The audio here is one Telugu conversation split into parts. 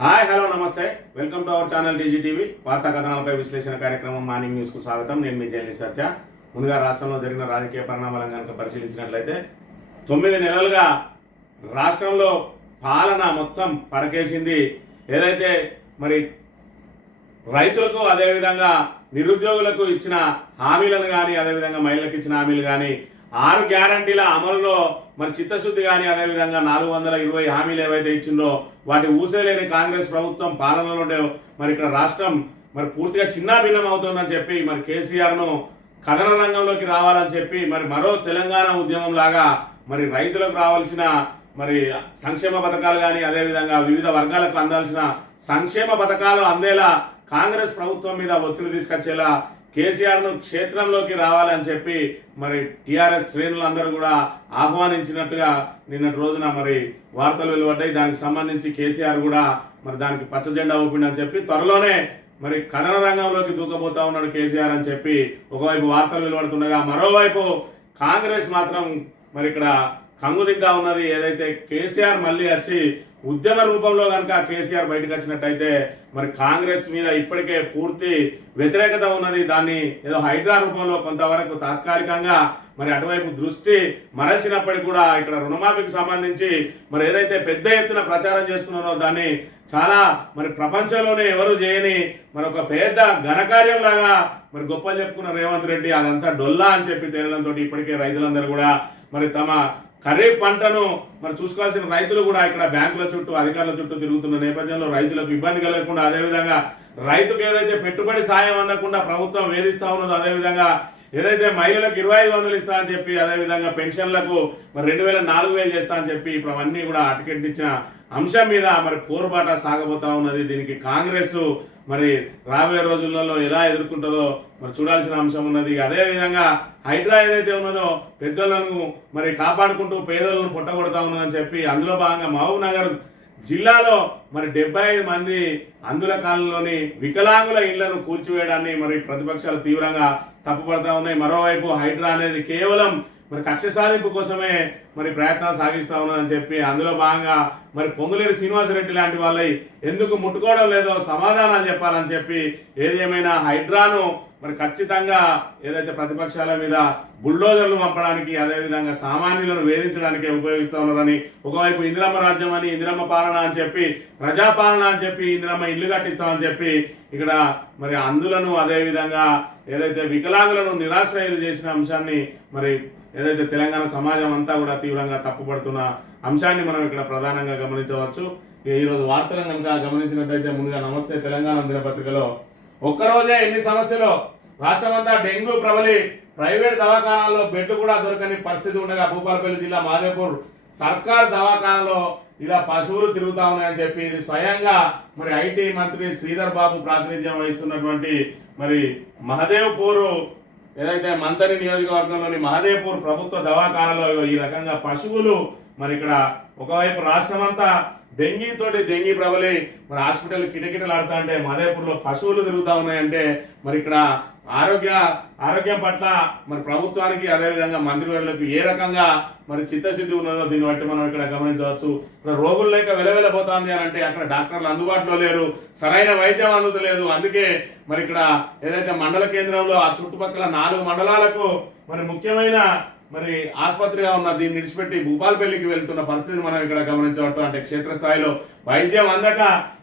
హాయ్ హలో నమస్తే వెల్కమ్ టు అవర్ ఛానల్ డీజీటీవీ వార్తా కథనాలపై విశ్లేషణ కార్యక్రమం మార్నింగ్ న్యూస్ కు స్వాగతం. నేను మీ జర్నలిస్ట్ సత్య. ముందుగా రాష్ట్రంలో జరిగిన రాజకీయ పరిణామాలను కనుక పరిశీలించినట్లయితే 9 నెలలుగా రాష్ట్రంలో పాలన మొత్తం పడకేసింది. ఏదైతే మరి రైతులకు అదేవిధంగా నిరుద్యోగులకు ఇచ్చిన హామీలను కానీ అదేవిధంగా మహిళలకు ఇచ్చిన హామీలు కానీ 6 గ్యారంటీల అమలులో మరి చిత్తశుద్ధి కానీ అదేవిధంగా 420 హామీలు ఏవైతే ఇచ్చిందో వాటి ఊసేలేని కాంగ్రెస్ ప్రభుత్వం పాలనలో మరి ఇక్కడ రాష్ట్రం మరి పూర్తిగా చిన్నాభిన్నం అవుతుందని చెప్పి మరి కేసీఆర్ ను కథన రంగంలోకి రావాలని చెప్పి మరి మరో తెలంగాణ ఉద్యమం లాగా మరి రైతులకు రావాల్సిన మరి సంక్షేమ పథకాలు కానీ అదేవిధంగా వివిధ వర్గాలకు అందాల్సిన సంక్షేమ పథకాలు అందేలా కాంగ్రెస్ ప్రభుత్వం మీద ఒత్తిడి తీసుకొచ్చేలా కేసీఆర్ ను క్షేత్రంలోకి రావాలని చెప్పి మరి టీఆర్ఎస్ శ్రేణులందరూ కూడా ఆహ్వానించినట్టుగా నిన్నటి రోజున మరి వార్తలు వెలువడ్డాయి. దానికి సంబంధించి కేసీఆర్ కూడా మరి దానికి పచ్చ జెండా ఊపిండని చెప్పి త్వరలోనే మరి కథన రంగంలోకి దూకబోతా ఉన్నాడు కేసీఆర్ అని చెప్పి ఒకవైపు వార్తలు వెలువడుతుండగా మరోవైపు కాంగ్రెస్ మాత్రం మరి ఇక్కడ కంగుదింటా ఉన్నది. ఏదైతే కేసీఆర్ మళ్ళీ వచ్చి ఉద్యమ రూపంలో కనుక కేసీఆర్ బయటకు వచ్చినట్టయితే మరి కాంగ్రెస్ మీద ఇప్పటికే పూర్తి వ్యతిరేకత ఉన్నది. దాన్ని ఏదో హైడ్రా రూపంలో కొంతవరకు తాత్కాలికంగా మరి అటువైపు దృష్టి మరల్చినప్పటికీ కూడా ఇక్కడ రుణమాఫీకి సంబంధించి మరి ఏదైతే పెద్ద ఎత్తున ప్రచారం చేసుకున్నారో దాన్ని చాలా మరి ప్రపంచంలోనే ఎవరు చేయని మరి ఒక పెద్ద ఘనకార్యం లాగా మరి గొప్పలు చెప్పుకున్న రేవంత్ రెడ్డి అదంతా డొల్లా అని చెప్పి తేలడంతో ఇప్పటికే రైతులందరూ కూడా మరి తమ ఖరీఫ్ పంటను మరి చూసుకోవాల్సిన రైతులు కూడా ఇక్కడ బ్యాంకుల చుట్టూ అధికారుల చుట్టూ తిరుగుతున్న నేపథ్యంలో రైతులకు ఇబ్బంది కలగకుండా అదేవిధంగా రైతుకు ఏదైతే పెట్టుబడి సాయం అందకుండా ప్రభుత్వం వేధిస్తా ఉన్నదో అదేవిధంగా ఏదైతే మహిళలకు 2500 ఇస్తా అని చెప్పి అదేవిధంగా పెన్షన్లకు మరి 2000-4000 చేస్తా అని చెప్పి ఇప్పుడు అవన్నీ కూడా అటకెట్టించిన అంశం మీద మరి పోరుబాట సాగబోతా ఉన్నది. దీనికి కాంగ్రెస్ మరి రాబోయే రోజులలో ఎలా ఎదుర్కొంటుందో మరి చూడాల్సిన అంశం ఉన్నది. అదేవిధంగా హైడ్రా ఏదైతే ఉన్నదో పెద్దలను మరి కాపాడుకుంటూ పేదలను పుట్టగొడతా ఉన్నదని చెప్పి అందులో భాగంగా మహబూబ్ నగర్ జిల్లాలో మరి 75 మంది అందుల కాలంలోని వికలాంగుల ఇళ్లను కూల్చివేయడాన్ని మరి ప్రతిపక్షాలు తీవ్రంగా తప్పుపడతా ఉన్నాయి. మరోవైపు హైడ్రా అనేది కేవలం మరి కక్ష సాధింపు కోసమే మరి ప్రయత్నాలు సాగిస్తా ఉన్నదని చెప్పి అందులో భాగంగా మరి పొంగులేటి శ్రీనివాసరెడ్డి లాంటి వాళ్ళై ఎందుకు ముట్టుకోవడం లేదో సమాధానాలు చెప్పాలని చెప్పి ఏది ఏమైనా హైడ్రాను మరి ఖచ్చితంగా ఏదైతే ప్రతిపక్షాల మీద బుల్డోజర్లు పంపడానికి అదేవిధంగా సామాన్యులను వేధించడానికి ఉపయోగిస్తా ఉన్నారని ఒకవైపు ఇందిరమ్మ రాజ్యం అని ఇందిరమ్మ పాలన అని చెప్పి ప్రజాపాలన అని చెప్పి ఇందిరమ్మ ఇల్లు కట్టిస్తామని చెప్పి ఇక్కడ మరి అందులను అదేవిధంగా ఏదైతే వికలాంగులను నిరాశ్రయులు చేసిన అంశాన్ని మరి ఏదైతే తెలంగాణ సమాజం అంతా కూడా తీవ్రంగా తప్పుపడుతున్న అంశాన్ని మనం ఇక్కడ ప్రధానంగా గమనించవచ్చు. ఈరోజు వార్తలను కనుక గమనించినట్లయితే ముందుగా నమస్తే తెలంగాణ దినపత్రికలో ఒక్కరోజే ఎన్ని సమస్యలు రాష్ట్రమంతా డెంగ్యూ ప్రబలి ప్రైవేట్ దవాఖానాల్లో బెడ్ కూడా దొరకని పరిస్థితి ఉండగా భూపాలపల్లి జిల్లా మాదేపూర్ సర్కార్ దవాఖానలో ఇలా పశువులు తిరుగుతా ఉన్నాయని చెప్పి ఇది స్వయంగా మరి ఐటీ మంత్రి శ్రీధర్ బాబు ప్రాతినిధ్యం వహిస్తున్నటువంటి మరి మహదేవ్పూర్ ఏదైతే మంతని నియోజకవర్గంలోని మహదేవ్పూర్ ప్రభుత్వ దవాఖానలో ఈ రకంగా పశువులు మరి ఇక్కడ ఒకవైపు రాష్ట్రమంతా డెంగీ ప్రబలి మరి హాస్పిటల్ కిటకిటలు ఆడుతా అంటే మహదేవ్పూర్ లో పశువులు తిరుగుతా ఉన్నాయంటే మరి ఇక్కడ ఆరోగ్యం పట్ల మరి ప్రభుత్వానికి అదేవిధంగా మంత్రివర్యులకు ఏ రకంగా మరి చిత్తశుద్ధి ఉన్నదో దీన్ని బట్టి మనం ఇక్కడ గమనించవచ్చు. రోగులు లేక వెలవెలబోతోంది అని అంటే అక్కడ డాక్టర్లు అందుబాటులో లేరు, సరైన వైద్యం అందుతలేదు. అందుకే మరి ఇక్కడ ఏదైతే మండల కేంద్రంలో ఆ చుట్టుపక్కల 4 మండలాలకు మరి ముఖ్యమైన మరి ఆసుపత్రిగా ఉన్న దీన్ని విడిచిపెట్టి భూపాలపల్లికి వెళ్తున్న పరిస్థితిని మనం ఇక్కడ గమనించవచ్చు. అంటే క్షేత్రస్థాయిలో వైద్యం అందక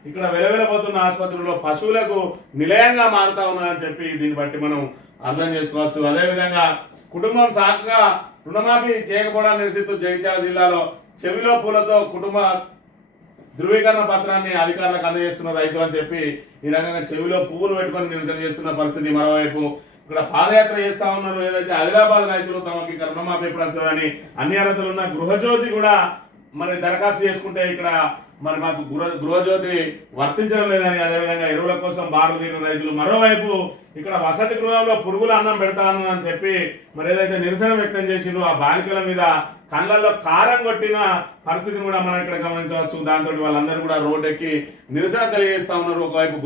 ఇక్కడ వెలవెలబోతున్న ఆసుపత్రుల్లో పశువులకు నిలయంగా మారుతా ఉన్నాయని చెప్పి దీన్ని బట్టి మనం అర్థం చేసుకోవచ్చు. అదేవిధంగా కుటుంబం సాకుగా రుణమాఫీ చేయకపోవడాన్ని నిరసిస్తూ జగిత్యాల జిల్లాలో చెవిలో పూలతో కుటుంబ ధృవీకరణ పత్రాన్ని అధికారులకు అందజేస్తున్న రైతు అని చెప్పి ఈ రకంగా చెవిలో పువ్వులు పెట్టుకొని నిరసన చేస్తున్న పరిస్థితి. మరోవైపు ఇక్కడ పాదయాత్ర చేస్తా ఉన్నారు. ఏదైతే ఆదిలాబాద్ రైతులు తమకి రుణమాఫీ ఎప్పుడు వస్తుందని అన్ని అర్హతలు ఉన్న గృహజ్యోతి కూడా మరి దరఖాస్తు చేసుకుంటే ఇక్కడ మరి మాకు గృహజ్యోతి వర్తించడం లేదని అదేవిధంగా ఎరువుల కోసం బారులు తీరిన రైతులు మరోవైపు ఇక్కడ వసతి గృహంలో పురుగుల అన్నం పెడతాను అని చెప్పి మరి ఏదైతే నిరసన వ్యక్తం చేసిండ్రో ఆ బాలికల మీద కళ్ళల్లో కారం కొట్టిన పరిస్థితిని కూడా మనం ఇక్కడ గమనించవచ్చు. దాంతో వాళ్ళందరూ కూడా రోడ్డెక్కి నిరసన తెలియజేస్తా ఉన్నారు. ఒకవైపు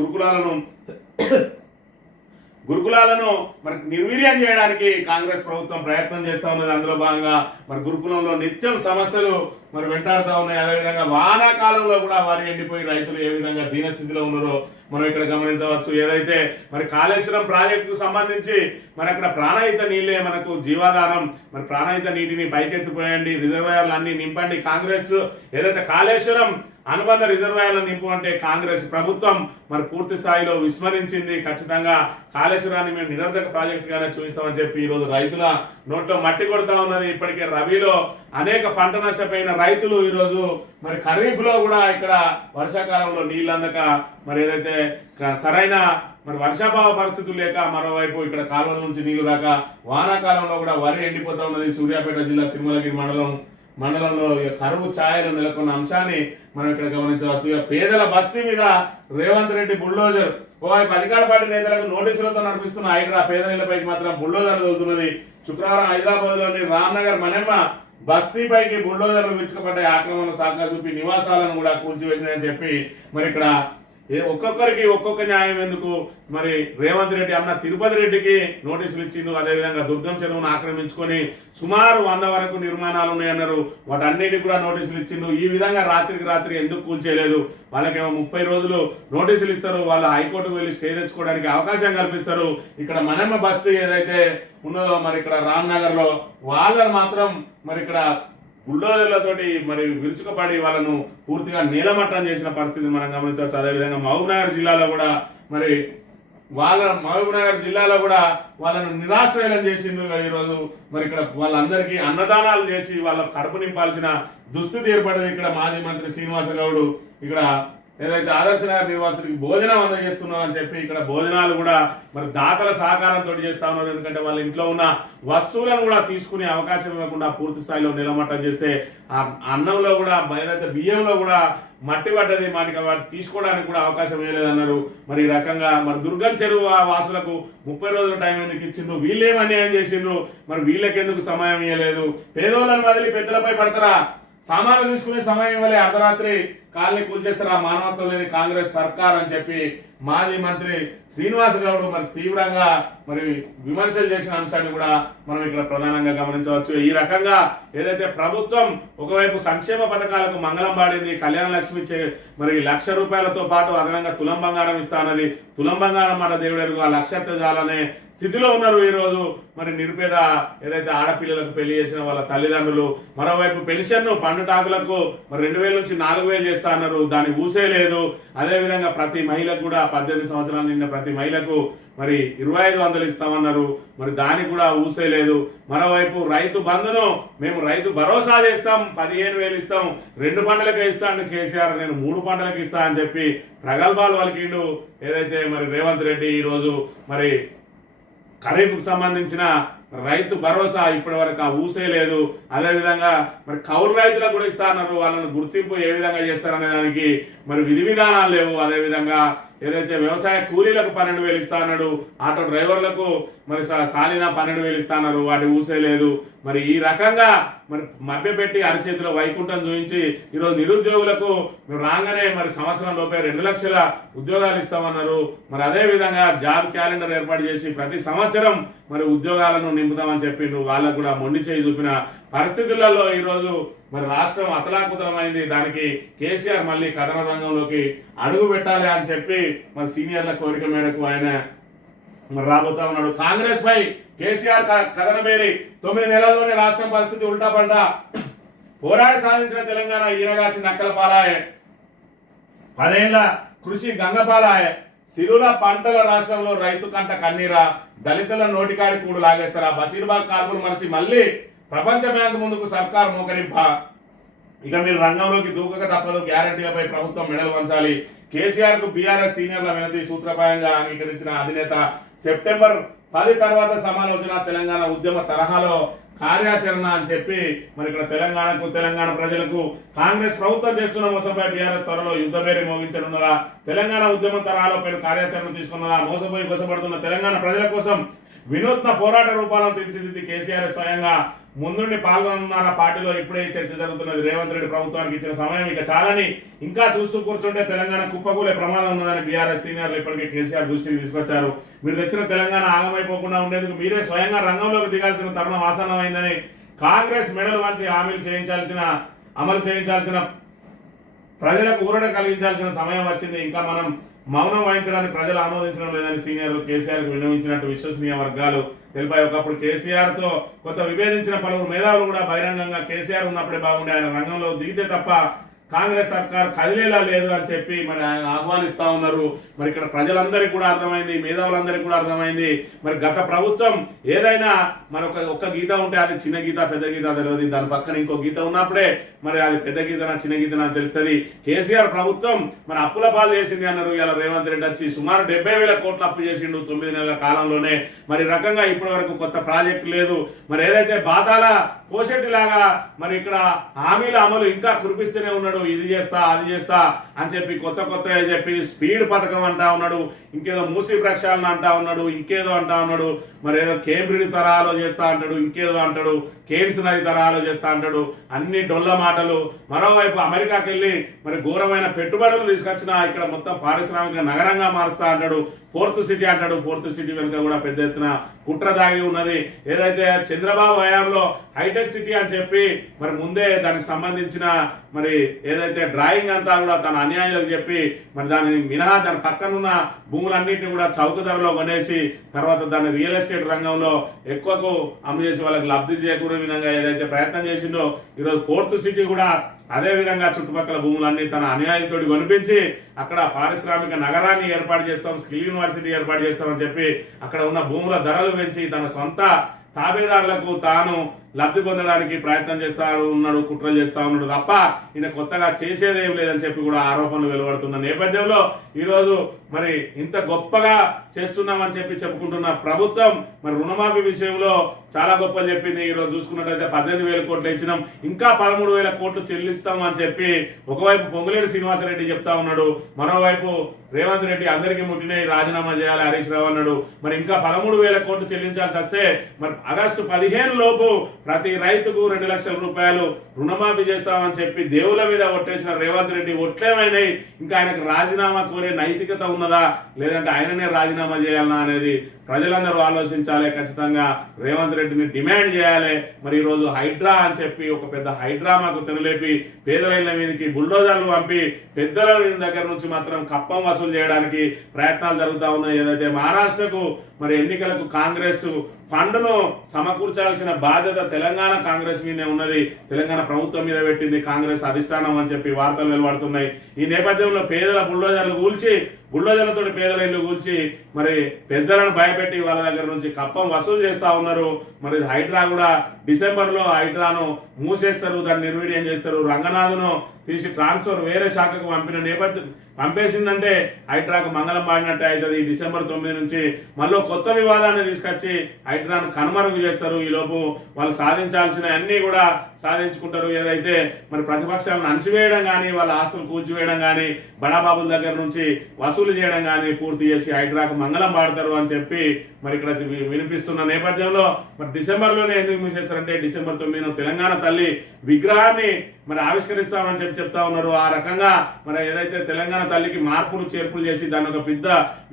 గురుకులాలను మరి నిర్వీర్యం చేయడానికి కాంగ్రెస్ ప్రభుత్వం ప్రయత్నం చేస్తా ఉన్నది. అందులో భాగంగా మరి గురుకులంలో నిత్యం సమస్యలు మరి వెంటాడుతూ ఉన్నాయి. అదేవిధంగా వానాకాలంలో కూడా వరి ఎండిపోయి రైతులు ఏ విధంగా దీనస్థితిలో ఉన్నారో మనం ఇక్కడ గమనించవచ్చు. ఏదైతే మరి కాళేశ్వరం ప్రాజెక్టుకు సంబంధించి మరి అక్కడ ప్రాణహిత నీళ్లే మనకు జీవాధారం, మరి ప్రాణహిత నీటిని పైకెత్తిపోయండి, రిజర్వాయర్లు అన్ని నింపండి. కాంగ్రెస్ ఏదైతే కాళేశ్వరం అనుబంధ రిజర్వాయర్లను నింపు అంటే కాంగ్రెస్ ప్రభుత్వం మరి పూర్తి స్థాయిలో విస్మరించింది. ఖచ్చితంగా కాళేశ్వరాన్ని మేము నిరర్ధక ప్రాజెక్టుగానే చూపిస్తామని చెప్పి ఈ రోజు రైతుల నోట్లో మట్టి కొడతా ఉన్నది. ఇప్పటికే రబీలో అనేక పంట నష్టపోయిన రైతులు ఈ రోజు మరి ఖరీఫ్ లో కూడా ఇక్కడ వర్షాకాలంలో నీళ్ళందక మరి ఏదైతే సరైన మరి వర్షాభావ పరిస్థితులు లేక మరోవైపు ఇక్కడ కాలువల నుంచి నీళ్లు రాక వానాకాలంలో కూడా వరి ఎండిపోతా ఉన్నది. సూర్యాపేట జిల్లా తిరుమలగిరి మండలంలో కరువు ఛాయలు నెలకొన్న అంశాన్ని మనం ఇక్కడ గమనించవచ్చు. పేదల బస్తీ మీద రేవంత్ రెడ్డి బుల్డోజర్, ఓవైపు అధికార పార్టీ నేతలకు నోటీసులతో నడిపిస్తున్న హైడ్రా పేద ఇళ్లపైకి మాత్రం బుల్డోజర్లు వెళ్తున్నది. శుక్రవారం హైదరాబాద్ లోని రామ్నగర్ మనెమ్మ బస్తీపైకి బుల్డోజర్లు విరుచుకుపడ్డాయి. ఆక్రమణ సాకా చూపి నివాసాలను కూడా కూల్చివేసినాయని చెప్పి మరి ఇక్కడ ఒక్కొక్కరికి ఒక్కొక్క న్యాయం ఎందుకు మరి రేవంత్ రెడ్డి అన్న తిరుపతి రెడ్డికి నోటీసులు ఇచ్చిండు. అదేవిధంగా దుర్గం చెరువును ఆక్రమించుకొని సుమారు 100 వరకు నిర్మాణాలు ఉన్నాయన్నారు, వాటన్నిటికి కూడా నోటీసులు ఇచ్చిండు. ఈ విధంగా రాత్రికి రాత్రి ఎందుకు కూల్చేయలేదు? వాళ్ళకేమో 30 రోజులు నోటీసులు ఇస్తారు, వాళ్ళు హైకోర్టుకు వెళ్ళి స్టే తెచ్చుకోవడానికి అవకాశం కల్పిస్తారు. ఇక్కడ మనమ్మ బస్తీ ఏదైతే ఉన్నదో మరి ఇక్కడ రామ్నగర్ లో వాళ్ళని మాత్రం మరి ఇక్కడ బుల్డోజర్లతోటి మరి విరుచుకుపడి వాళ్ళను పూర్తిగా నీలమట్టం చేసిన పరిస్థితి మనం గమనించవచ్చు. అదేవిధంగా మహబూబ్నగర్ జిల్లాలో కూడా మరి మహబూబ్నగర్ జిల్లాలో కూడా వాళ్ళను నిరాశ్రయం చేసిండు. ఈరోజు మరి ఇక్కడ వాళ్ళందరికీ అన్నదానాలు చేసి వాళ్ళ కడుపు నింపాల్సిన దుస్థితి ఏర్పడింది. ఇక్కడ మాజీ మంత్రి శ్రీనివాస గౌడ్ ఇక్కడ ఏదైతే ఆదర్శ నగర్ నివాసులకి భోజనం అందజేస్తున్నారని చెప్పి ఇక్కడ భోజనాలు కూడా మరి దాతల సహకారంతో చేస్తా ఉన్నారు. ఎందుకంటే వాళ్ళ ఇంట్లో ఉన్న వస్తువులను కూడా తీసుకునే అవకాశం ఇవ్వకుండా పూర్తి స్థాయిలో నిలమట్టం చేస్తే ఆ అన్నంలో కూడా ఏదైతే బియ్యంలో కూడా మట్టి పడ్డది, వాటికి తీసుకోవడానికి కూడా అవకాశం ఇవ్వలేదన్నారు. మరి ఈ రకంగా మరి దుర్గం చెరువు వాసులకు 30 రోజుల టైం ఎందుకు ఇచ్చిండ్రు? వీళ్ళేం అన్యాయం చేసిండ్రు? మరి వీళ్ళకెందుకు సమయం ఇవ్వలేదు? పేదోళ్ళని వదిలి పెద్దలపై పడతారా? సామాన్లు తీసుకునే సమయం ఇవ్వలే, అర్ధరాత్రి కాలనీ కూల్చేస్తారా? మానవత్వం లేని కాంగ్రెస్ సర్కార్ అని చెప్పి మాజీ మంత్రి శ్రీనివాస గౌడ్ మరి తీవ్రంగా మరి విమర్శలు చేసిన అంశాన్ని కూడా మనం ఇక్కడ ప్రధానంగా గమనించవచ్చు. ఈ రకంగా ఏదైతే ప్రభుత్వం ఒకవైపు సంక్షేమ పథకాలకు మంగళం పాడింది, కళ్యాణ లక్ష్మి మరి ₹1,00,000 పాటు అదనంగా తులం బంగారం ఇస్తా అన్నది. తులం బంగారం మాట దేవుడు ఆ 1,00,000 చాలనే స్థితిలో ఉన్నారు ఈ రోజు మరి నిరుపేద ఏదైతే ఆడపిల్లలకు పెళ్లి చేసిన వాళ్ళ తల్లిదండ్రులు. మరోవైపు పెన్షన్ పండుటాకులకు మరి 2,000 నుంచి 4,000 చేస్తా అన్నారు, దాని ఊసే లేదు. అదేవిధంగా ప్రతి మహిళకు కూడా 18 సంవత్సరాలు నిన్న ప్రతి మహిళకు మరి 2,500 ఇస్తామన్నారు, మరి దానికి కూడా ఊసే లేదు. మరోవైపు రైతు బంధును మేము రైతు భరోసా చేస్తాం, 15,000 ఇస్తాం, 2 పంటలకు ఇస్తాను కేసీఆర్, నేను 3 పంటలకు ఇస్తా అని చెప్పి ప్రగల్భాలు పలికిండు. ఏదైతే మరి రేవంత్ రెడ్డి ఈ రోజు మరి ఖరీఫ్కు సంబంధించిన రైతు భరోసా ఇప్పటి వరకు ఆ ఊసే లేదు. అదేవిధంగా మరి కౌలు రైతులకు కూడా ఇస్తా అన్నారు, వాళ్ళని గుర్తింపు ఏ విధంగా చేస్తారనే దానికి మరి విధి విధానాలు లేవు. అదేవిధంగా ఏదైతే వ్యవసాయ కూలీలకు 12,000 ఇస్తా అన్నాడు, ఆటో డ్రైవర్లకు మరి సాలిన 12,000 ఇస్తా అన్నారు, వాటి ఊసే లేదు. మరి ఈ రకంగా మరి మభ్యపెట్టి అరచేతిలో వైకుంఠం చూపించి ఈరోజు నిరుద్యోగులకు మేము రాగానే మరి సంవత్సరం లోపే 2 లక్షల ఉద్యోగాలు ఇస్తామన్నారు. మరి అదే విధంగా జాబ్ క్యాలెండర్ ఏర్పాటు చేసి ప్రతి సంవత్సరం మరి ఉద్యోగాలను నింపుతామని చెప్పిండ్రు. వాళ్ళకు కూడా మొండి చేయి చూపిన పరిస్థితులలో ఈరోజు మరి రాష్ట్రం అతలాకుతలమైంది. దానికి కేసీఆర్ మళ్ళీ కథన రంగంలోకి అడుగు పెట్టాలి అని చెప్పి మరి సీనియర్ల కోరిక మేరకు ఆయన మరి రాబోతా ఉన్నాడు. కాంగ్రెస్ పై కేసీఆర్ కథన పేరి 9 నెలల్లోనే రాష్ట్రం పరిస్థితి ఉల్టా పల్టా. పోరాడి సాధించిన తెలంగాణ ఈరగాచి నక్కల పాలాయే, 10 ఏళ్ల కృషి గంగపాలాయే. సిరుల పంటల రాష్ట్రంలో రైతు కంట కన్నీరా, దళితుల నోటికాడి కూడు లాగేస్తారా? బషీర్బాగ్ కార్పులు మనిషి మళ్ళీ ప్రపంచ బ్యాంకు ముందుకు సర్కార్ మోకరింప. ఇక మీరు రంగంలోకి దూకక తప్పదు, గ్యారంటీలపై ప్రభుత్వం మెడలు వంచాలి. కేసీఆర్ కు బీఆర్ఎస్ సీనియర్ల వినతి సూత్రప్రాయంగా అంగీకరించిన అధినేత సెప్టెంబర్ 10 తర్వాత సమాలోచన, తెలంగాణ ఉద్యమ తరహాలో కార్యాచరణ అని చెప్పి మరి ఇక్కడ తెలంగాణ ప్రజలకు కాంగ్రెస్ ప్రభుత్వం చేస్తున్న మోసంపై బీఆర్ఎస్ త్వరలో యుద్ధ పేరు మోగించనున్నదా? తెలంగాణ ఉద్యమ తరహాలో పేరు కార్యాచరణ తీసుకున్నదా? మోసపోయి గోసపడుతున్న తెలంగాణ ప్రజల కోసం వినూత్న పోరాట రూపాలను తీర్చిదిద్ది కేసీఆర్ స్వయంగా ముందుండి పాల్గొన్నారా పార్టీలో? ఇప్పుడే చర్చ జరుగుతున్నది. రేవంత్ రెడ్డి ప్రభుత్వానికి ఇచ్చిన సమయం ఇక చాలని, ఇంకా చూస్తూ కూర్చుంటే తెలంగాణ కుప్పకూలే ప్రమాదం ఉన్నదని బీఆర్ఎస్ సీనియర్లు ఇప్పటికే కేసీఆర్ దృష్టికి తీసుకొచ్చారు. మీరు తెచ్చిన తెలంగాణ ఆగమైపోకుండా ఉండేందుకు మీరే స్వయంగా రంగంలోకి దిగాల్సిన తరుణం ఆసన్నమైందని కాంగ్రెస్ మెడలు వంచి హామీలు అమలు చేయించాల్సిన ప్రజలకు ఊరట కలిగించాల్సిన సమయం వచ్చింది. ఇంకా మనం మౌనం వహించడానికి ప్రజలు ఆమోదించడం లేదని సీనియర్లు కేసీఆర్ కు విన్నవించినట్టు విశ్వసనీయ వర్గాలు తెలిపాయి. ఒకప్పుడు కేసీఆర్ తో కొంత విభేదించిన పలువురు మేధావులు కూడా బహిరంగంగా కేసీఆర్ ఉన్నప్పుడే బాగుండే, ఆయన రంగంలో దిగితే తప్ప కాంగ్రెస్ సర్కార్ కదిలేలా లేదు అని చెప్పి మరి ఆయన ఆహ్వానిస్తా ఉన్నారు. మరి ఇక్కడ ప్రజలందరికీ కూడా అర్థమైంది, మేధావులందరికీ కూడా అర్థమైంది. మరి గత ప్రభుత్వం ఏదైనా మరి ఒక్క గీత ఉంటే అది చిన్న గీత పెద్ద గీత తెలియదు, దాని పక్కన ఇంకో గీత ఉన్నప్పుడే మరి అది పెద్ద గీతనా చిన్న గీతనా తెలుస్తుంది. కేసీఆర్ ప్రభుత్వం మరి అప్పుల పాలు చేసింది అన్నారు. ఇలా రేవంత్ రెడ్డి వచ్చి సుమారు 70,000 కోట్లు అప్పు చేసిండు 9 నెలల కాలంలోనే. మరి రకంగా ఇప్పటి వరకు కొత్త ప్రాజెక్టు లేదు. మరి ఏదైతే బాతాల పోషెట్టి లాగా మరి ఇక్కడ హామీల అమలు ఇంకా కురిపిస్తూనే ఉన్నాడు. ఇది చేస్తా అది చేస్తా అని చెప్పి కొత్త చెప్పి స్పీడ్ పథకం అంటా ఉన్నాడు, ఇంకేదో మూసి ప్రక్షాళన అంటా ఉన్నాడు, ఇంకేదో అంటా ఉన్నాడు. మరి ఏదో కేంబ్రిడ్జ్ తరహాలో చేస్తా అంటాడు, ఇంకేదో అంటాడు, కేమ్స్ నది తరహాలో చేస్తా అంటాడు. అన్ని డొల్ల మాటలు. మరోవైపు అమెరికాకి వెళ్ళి మరి ఘోరమైన పెట్టుబడులు తీసుకొచ్చిన ఇక్కడ మొత్తం పారిశ్రామిక నగరంగా మారుస్తా అంటాడు. 4th సిటీ అంటాడు. 4th సిటీ వెనుక కూడా పెద్ద ఎత్తున కుట్ర దాగి ఉన్నది. ఏదైతే చంద్రబాబు హయాంలో హైటెక్ సిటీ అని చెప్పి మరి ముందే దానికి సంబంధించిన మరి ఏదైతే డ్రాయింగ్ అంతా కూడా తన అన్యాయులకు చెప్పి మరి దాని మినహా దాని పక్కనున్న భూములన్నింటినీ కూడా చౌక ధరలో కొనేసి తర్వాత దాన్ని రియల్ ఎస్టేట్ రంగంలో ఎక్కువకు అమ్ము చేసి వాళ్ళకి లబ్ధి చేకూరే విధంగా ఏదైతే ప్రయత్నం చేసిందో ఈరోజు 4th సిటీ కూడా అదే విధంగా చుట్టుపక్కల భూములన్నీ తన అనుయాయులతోటి కొనిపించి అక్కడ పారిశ్రామిక నగరాన్ని ఏర్పాటు చేస్తాం, స్కిల్ యూనివర్సిటీ ఏర్పాటు చేస్తామని చెప్పి అక్కడ ఉన్న భూముల ధరలు పెంచి తన సొంత తాబేదారులకు తాను లబ్ధి పొందడానికి ప్రయత్నం చేస్తా ఉన్నాడు, కుట్రలు చేస్తా ఉన్నాడు తప్ప ఈయన కొత్తగా చేసేదేం లేదని చెప్పి కూడా ఆరోపణలు వెలువడుతున్న నేపథ్యంలో ఈరోజు మరి ఇంత గొప్పగా చేస్తున్నామని చెప్పి చెప్పుకుంటున్న ప్రభుత్వం మరి రుణమాఫీ విషయంలో చాలా గొప్పలు చెప్పింది. ఈరోజు చూసుకున్నట్టయితే 18,000 కోట్లు ఇచ్చినాం, ఇంకా 13,000 కోట్లు చెల్లిస్తాం అని చెప్పి ఒకవైపు పొంగులేటి శ్రీనివాసరెడ్డి చెప్తా ఉన్నాడు, మరోవైపు రేవంత్ రెడ్డి అందరికీ ముట్టినే రాజీనామా చేయాలి హరీష్ రావు అన్నాడు. మరి ఇంకా 13,000 కోట్లు చెల్లించాల్సి వస్తే మరి ఆగస్టు 15 లోపు ప్రతి రైతుకు 2 లక్షల రూపాయలు రుణమాఫీ చేస్తామని చెప్పి దేవుల మీద ఒట్టేసిన రేవంత్ రెడ్డి ఒట్లేమైనాయి? ఇంకా ఆయనకు రాజీనామా కోరే నైతికత ఉన్నదా, లేదంటే ఆయననే రాజీనామా చేయాలన్నా అనేది ప్రజలందరూ ఆలోచించాలి. ఖచ్చితంగా రేవంత్ రెడ్డిని డిమాండ్ చేయాలి. మరి ఈ రోజు హైడ్రా అని చెప్పి ఒక పెద్ద హైడ్రామాకు తెరలేపి పేదలైన మీదకి బుల్డోజర్లు పంపి పెద్దల దగ్గర నుంచి మాత్రం కప్పం వసూలు చేయడానికి ప్రయత్నాలు జరుగుతూ ఉన్నాయి. ఏదైతే మహారాష్ట్రకు మరి ఎన్నికలకు కాంగ్రెస్ ఫండ్ను సమకూర్చాల్సిన బాధ్యత తెలంగాణ కాంగ్రెస్ మీదే ఉన్నది, తెలంగాణ ప్రభుత్వం మీద పెట్టింది కాంగ్రెస్ అధిష్టానం అని చెప్పి వార్తలు వెలువడుతున్నాయి. ఈ నేపథ్యంలో పేదల బుల్డోజర్లతో పేదల ఇల్లు కూల్చి మరి పెద్దలను భయపెట్టి వాళ్ళ దగ్గర నుంచి కప్పం వసూలు చేస్తా ఉన్నారు. మరి హైడ్రా కూడా డిసెంబర్లో హైడ్రాను మూసేస్తారు, దాన్ని నిర్వీర్యం చేస్తారు. రంగనాథ్ను తీసి ట్రాన్స్ఫర్ వేరే శాఖకు పంపేసిందంటే హైడ్రాకు మంగళం పాడినట్టే అవుతుంది. డిసెంబర్ 9 నుంచి మళ్ళీ కొత్త వివాదాన్ని తీసుకొచ్చి హైడ్రాను కనుమరుగు చేస్తారు. ఈ లోపు వాళ్ళు సాధించాల్సిన అన్ని కూడా సాధించుకుంటారు. ఏదైతే మరి ప్రతిపక్షాలను అణచివేయడం కానీ, వాళ్ళ ఆస్తులు కూల్చివేయడం కానీ, బడాబాబుల దగ్గర నుంచి వసూలు చేయడం కానీ పూర్తి చేసి హైడ్రాకు మంగళం పాడతారు అని చెప్పి మరి ఇక్కడ వినిపిస్తున్న నేపథ్యంలో మరి డిసెంబర్లోనే ఎందుకు మూసేస్తారంటే డిసెంబర్ 9 తెలంగాణ తల్లి విగ్రహాన్ని మరి ఆవిష్కరిస్తామని చెప్తా ఉన్నారు. ఆ రకంగా మరి ఏదైతే తెలంగాణ తల్లికి మార్పులు చేర్పులు చేసి దాన్ని ఒక పెద్ద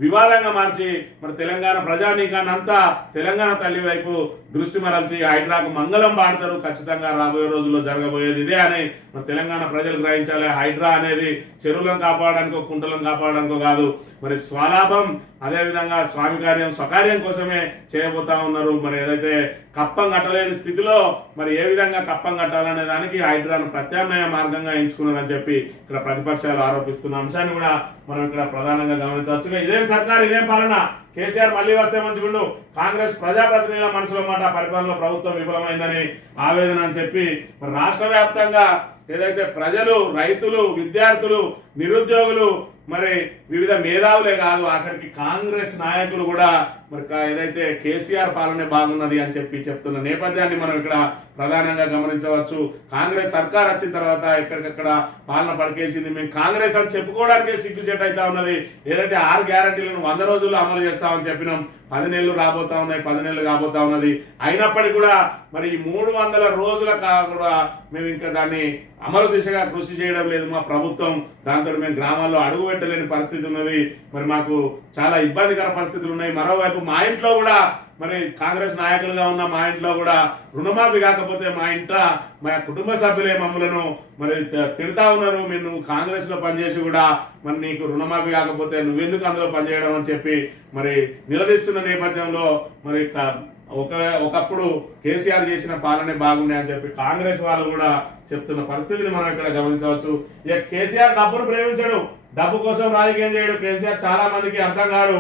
వివాదంగా మార్చి మరి తెలంగాణ ప్రజానీకాన్ని అంతా తెలంగాణ తల్లి వైపు దృష్టి మరల్చి హైడ్రాకు మంగళం పాడతారు. ఖచ్చితంగా రాబోయే రోజుల్లో జరగబోయేది ఇదే అని మరి తెలంగాణ ప్రజలు గ్రహించాలి. హైడ్రా అనేది చెరువులను కాపాడడానికో కుంటలను కాపాడడానికో కాదు, మరి స్వలాభం అదేవిధంగా స్వామి కార్యం స్వకార్యం కోసమే చేయబోతా ఉన్నారు. మరి ఏదైతే కప్పం కట్టలేని స్థితిలో మరి ఏ విధంగా కప్పం కట్టాలనే దానికి హైడ్రాను ప్రత్యామ్నాయ మార్గంగా ఎంచుకున్నారని చెప్పి ఇక్కడ ప్రతిపక్షాలు ఆరోపిస్తున్న అంశాన్ని కూడా మనం ఇక్కడ ప్రధానంగా గమనించవచ్చు. ఇదేం సర్కార్, ఇదేం పాలన, కేసీఆర్ మళ్లీ వస్తే మంచిగుండు, కాంగ్రెస్ ప్రజాప్రతినిధుల మనసులో మాట పరిపాలన ప్రభుత్వం విఫలమైందని ఆవేదన అని చెప్పి మరి రాష్ట్ర వ్యాప్తంగా ఏదైతే ప్రజలు, రైతులు, విద్యార్థులు, నిరుద్యోగులు మరి వివిధ మేధావులే కాదు ఆఖరికి కాంగ్రెస్ నాయకులు కూడా మరి ఏదైతే కేసీఆర్ పాలనే బాగున్నది అని చెప్తున్న నేపథ్యాన్ని మనం ఇక్కడ ప్రధానంగా గమనించవచ్చు. కాంగ్రెస్ సర్కార్ వచ్చిన తర్వాత ఎక్కడికక్కడ పాలన పడికేసింది. మేము కాంగ్రెస్ అని చెప్పుకోవడానికే సిగ్గుచేటు అవుతా ఉన్నది. ఏదైతే 6 గ్యారంటీలను 100 రోజుల్లో అమలు చేస్తామని చెప్పినాం, 10 నెలలు రాబోతా ఉన్నాయి, 10 నెలలు కాబోతా ఉన్నది. అయినప్పటికీ కూడా మరి 300 రోజుల కూడా మేము ఇంకా దాన్ని అమలు దిశగా కృషి చేయడం లేదు మా ప్రభుత్వం. దాంతో మేము గ్రామాల్లో అడుగు పెట్టలేని పరిస్థితి ఉన్నది. మరి మాకు చాలా ఇబ్బందికర పరిస్థితులు ఉన్నాయి. మరోవైపు మా ఇంట్లో కూడా మరి కాంగ్రెస్ నాయకులుగా ఉన్న మా ఇంట్లో కూడా రుణమాఫీ కాకపోతే మా కుటుంబ సభ్యులే మమ్మలను మరి తిడతా ఉన్నారు. నువ్వు కాంగ్రెస్ లో పనిచేసి కూడా మరి నీకు రుణమాఫీ కాకపోతే నువ్వెందుకు అందులో పనిచేయడం అని చెప్పి మరి నిలదీస్తున్న నేపథ్యంలో మరి ఒకప్పుడు కేసీఆర్ చేసిన పాలనే బాగున్నాయి అని చెప్పి కాంగ్రెస్ వాళ్ళు కూడా చెప్తున్న పరిస్థితిని మనం ఇక్కడ గమనించవచ్చు. ఇక కేసీఆర్ డబ్బును ప్రేమించడు, డబ్బు కోసం రాజకీయం చేయడు. కేసీఆర్ చాలా మందికి అర్థం కాడు.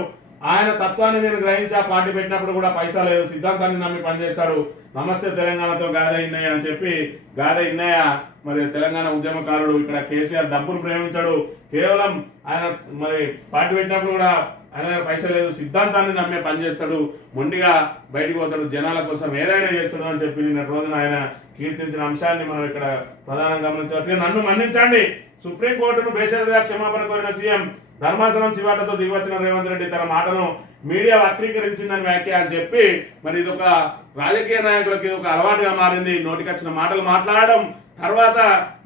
ఆయన తత్వాన్ని నేను గ్రహించా, పార్టీ పెట్టినప్పుడు కూడా పైసా లేదు, సిద్ధాంతాన్ని నమ్మి పనిచేస్తాడు. నమస్తే తెలంగాణతో గాదే ఇన్నయ్య అని చెప్పి గాదే ఇన్నయ్య మరి తెలంగాణ ఉద్యమకారుడు. ఇక్కడ కేసీఆర్ డబ్బును ప్రేమించాడు, కేవలం ఆయన మరి పార్టీ పెట్టినప్పుడు కూడా ఆయన పైసా లేదు, సిద్ధాంతాన్ని నమ్మే పనిచేస్తాడు, మొండిగా బయటకు పోతాడు, జనాల కోసం ఏదైనా చేస్తాడు అని చెప్పి నిన్న రోజున ఆయన కీర్తించిన అంశాన్ని మనం ఇక్కడ ప్రధానంగా గమనించవచ్చు. నన్ను మన్నించండి, సుప్రీంకోర్టును బేషరతుగా క్షమాపణ కోరిన సీఎం, ధర్మాసనం చివాటతో దిగివచ్చిన రేవంత్ రెడ్డి తన మాటను మీడియా వక్రీకరించిందని వ్యాఖ్య అని చెప్పి మరి ఇది ఒక రాజకీయ నాయకులకి ఇది ఒక అలవాటుగా మారింది. నోటికొచ్చిన మాటలు మాట్లాడడం, తర్వాత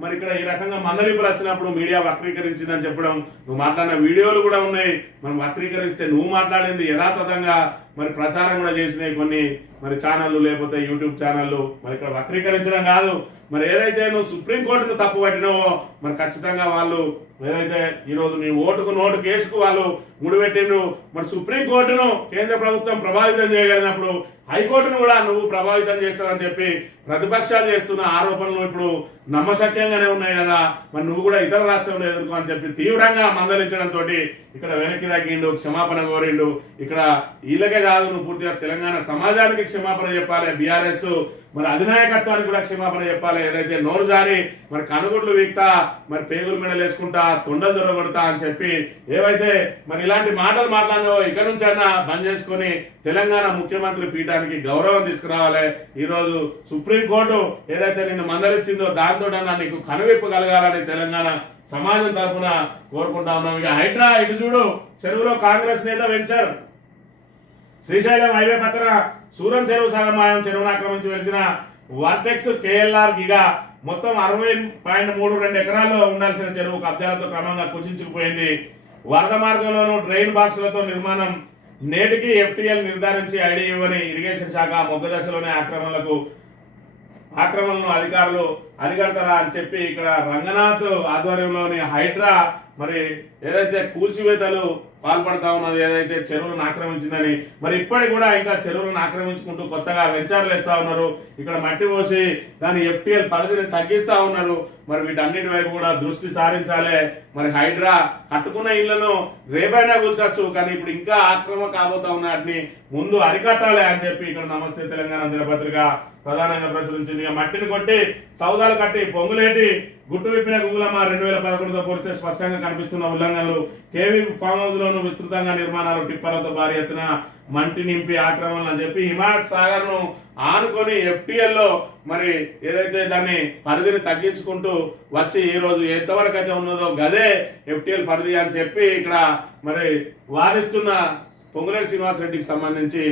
మరి ఇక్కడ ఈ రకంగా మందలింపులు వచ్చినప్పుడు మీడియా వక్రీకరించిందని చెప్పడం, నువ్వు మాట్లాడిన వీడియోలు కూడా ఉన్నాయి, మనం వక్రీకరిస్తే నువ్వు మాట్లాడింది యథాతథంగా మరి ప్రచారం కూడా చేసినాయి కొన్ని మరి ఛానళ్ళు లేకపోతే యూట్యూబ్ ఛానళ్ళు. మరి ఇక్కడ వక్రీకరించడం కాదు, మరి ఏదైతే నువ్వు సుప్రీంకోర్టును తప్పు పట్టినావో మరి ఖచ్చితంగా వాళ్ళు ఏదైతే ఈరోజు నీ ఓటుకు నోటు కేసుకు వాళ్ళు ముడిపెట్టిండ్రు. మరి సుప్రీంకోర్టును కేంద్ర ప్రభుత్వం ప్రభావితం చేయగలిగినప్పుడు హైకోర్టును కూడా నువ్వు ప్రభావితం చేస్తావని చెప్పి ప్రతిపక్షాలు చేస్తున్న ఆరోపణలు ఇప్పుడు నమ్మశక్యంగానే ఉన్నాయి కదా. మరి నువ్వు కూడా ఇతర రాష్ట్రంలో ఎదుర్కో అని చెప్పి తీవ్రంగా మందలించడంతో ఇక్కడ వెనక్కి తగ్గిండు, క్షమాపణ కోరిండు. ఇక్కడ వీళ్ళకే కాదు, నువ్వు పూర్తిగా తెలంగాణ సమాజానికి క్షమాపణ చెప్పాలి. బీఆర్ఎస్ మరి అధినాయకత్వానికి కూడా క్షమాపణ చెప్పాలి. ఏదైతే నోరు జారి మరి కనుగుడ్లు వీక్తా మరి పేగులు మెడలు వేసుకుంటా తొండలు దొరగొడతా అని చెప్పి ఏవైతే మరి ఇలాంటి మాటలు మాట్లాడినో ఇక నుంచి అన్నా బంద్ చేసుకొని తెలంగాణ ముఖ్యమంత్రి పీఠానికి గౌరవం తీసుకురావాలి. ఈరోజు సుప్రీంకోర్టు ఏదైతే నిన్ను మందలిచ్చిందో దాంతో నీకు కనువిప్పు కలగాలని తెలంగాణ సమాజం తరఫున కోరుకుంటా ఉన్నాం. ఇక హైడ్రా ఇటు చూడు, చెరువులో కాంగ్రెస్ నేత వెంచర్, శ్రీశైలం హైవే పక్కన సూరం చెరువు సగమాయం చెరువును ఆక్రమించి వెలిసిన వర్టెక్స్ కేఎల్ఆర్ గిగా మొత్తం 60.32 ఎకరాల్లో ఉండాల్సిన చెరువు కబ్జాలతో క్రమంగా కుచించుకుపోయింది. వరద మార్గంలోనూ డ్రైన్ బాక్సులతో నిర్మాణం, నేటికి ఎఫ్టీఎల్ నిర్ధారించి ఐడి ఇవ్వని ఇరిగేషన్ శాఖ మొగ్గ దశలోనే ఆక్రమణను అధికారులు అరికడతారా అని చెప్పి ఇక్కడ రంగనాథ్ ఆధ్వర్యంలోని హైడ్రా మరి ఏదైతే కూల్చివేతలు పాల్పడతా ఉన్నది, ఏదైతే చెరువులను ఆక్రమించిందని మరి ఇప్పటికి కూడా ఇంకా చెరువులను ఆక్రమించుకుంటూ కొత్తగా వెంచర్లు వేస్తా ఉన్నారు. ఇక్కడ మట్టి పోసి దాని ఎఫ్టీఎల్ పరిధిని తగ్గిస్తా ఉన్నారు. మరి వీటన్నిటి వైపు కూడా దృష్టి సారించాలి. మరి హైడ్రా కట్టుకున్న ఇళ్లను రేపైనా కూర్చోచ్చు, కానీ ఇప్పుడు ఇంకా ఆక్రమణ కాబోతా ఉన్న వాటిని ముందు అరికట్టాలి అని చెప్పి ఇక్కడ నమస్తే తెలంగాణ దినపత్రిక ప్రధానంగా ప్రచురించింది. మట్టిని కొట్టి సౌదాలు కట్టి పొంగులేటి గుట్టు విప్పిన గుగులమ్మ 2011తో పోలిస్తే స్పష్టంగా కనిపిస్తున్న ఉల్లంఘనలు. కేవీ ఫామ్ హౌస్ లోను విస్తృతంగా నిర్మాణాలు, టిప్పర్లతో భారీ ఎత్తున మంటి నింపి ఆక్రమణలు అని చెప్పి హిమాయత్ సాగర్ ను ఆనుకొని ఎఫ్టీఎల్ లో మరి ఏదైతే దాన్ని పరిధిని తగ్గించుకుంటూ వచ్చి ఈ రోజు ఎంతవరకు అయితే ఉన్నదో గదే ఎఫ్టీఎల్ పరిధి అని చెప్పి ఇక్కడ మరి వాదిస్తున్న పొంగులేటి శ్రీనివాస్ రెడ్డికి సంబంధించి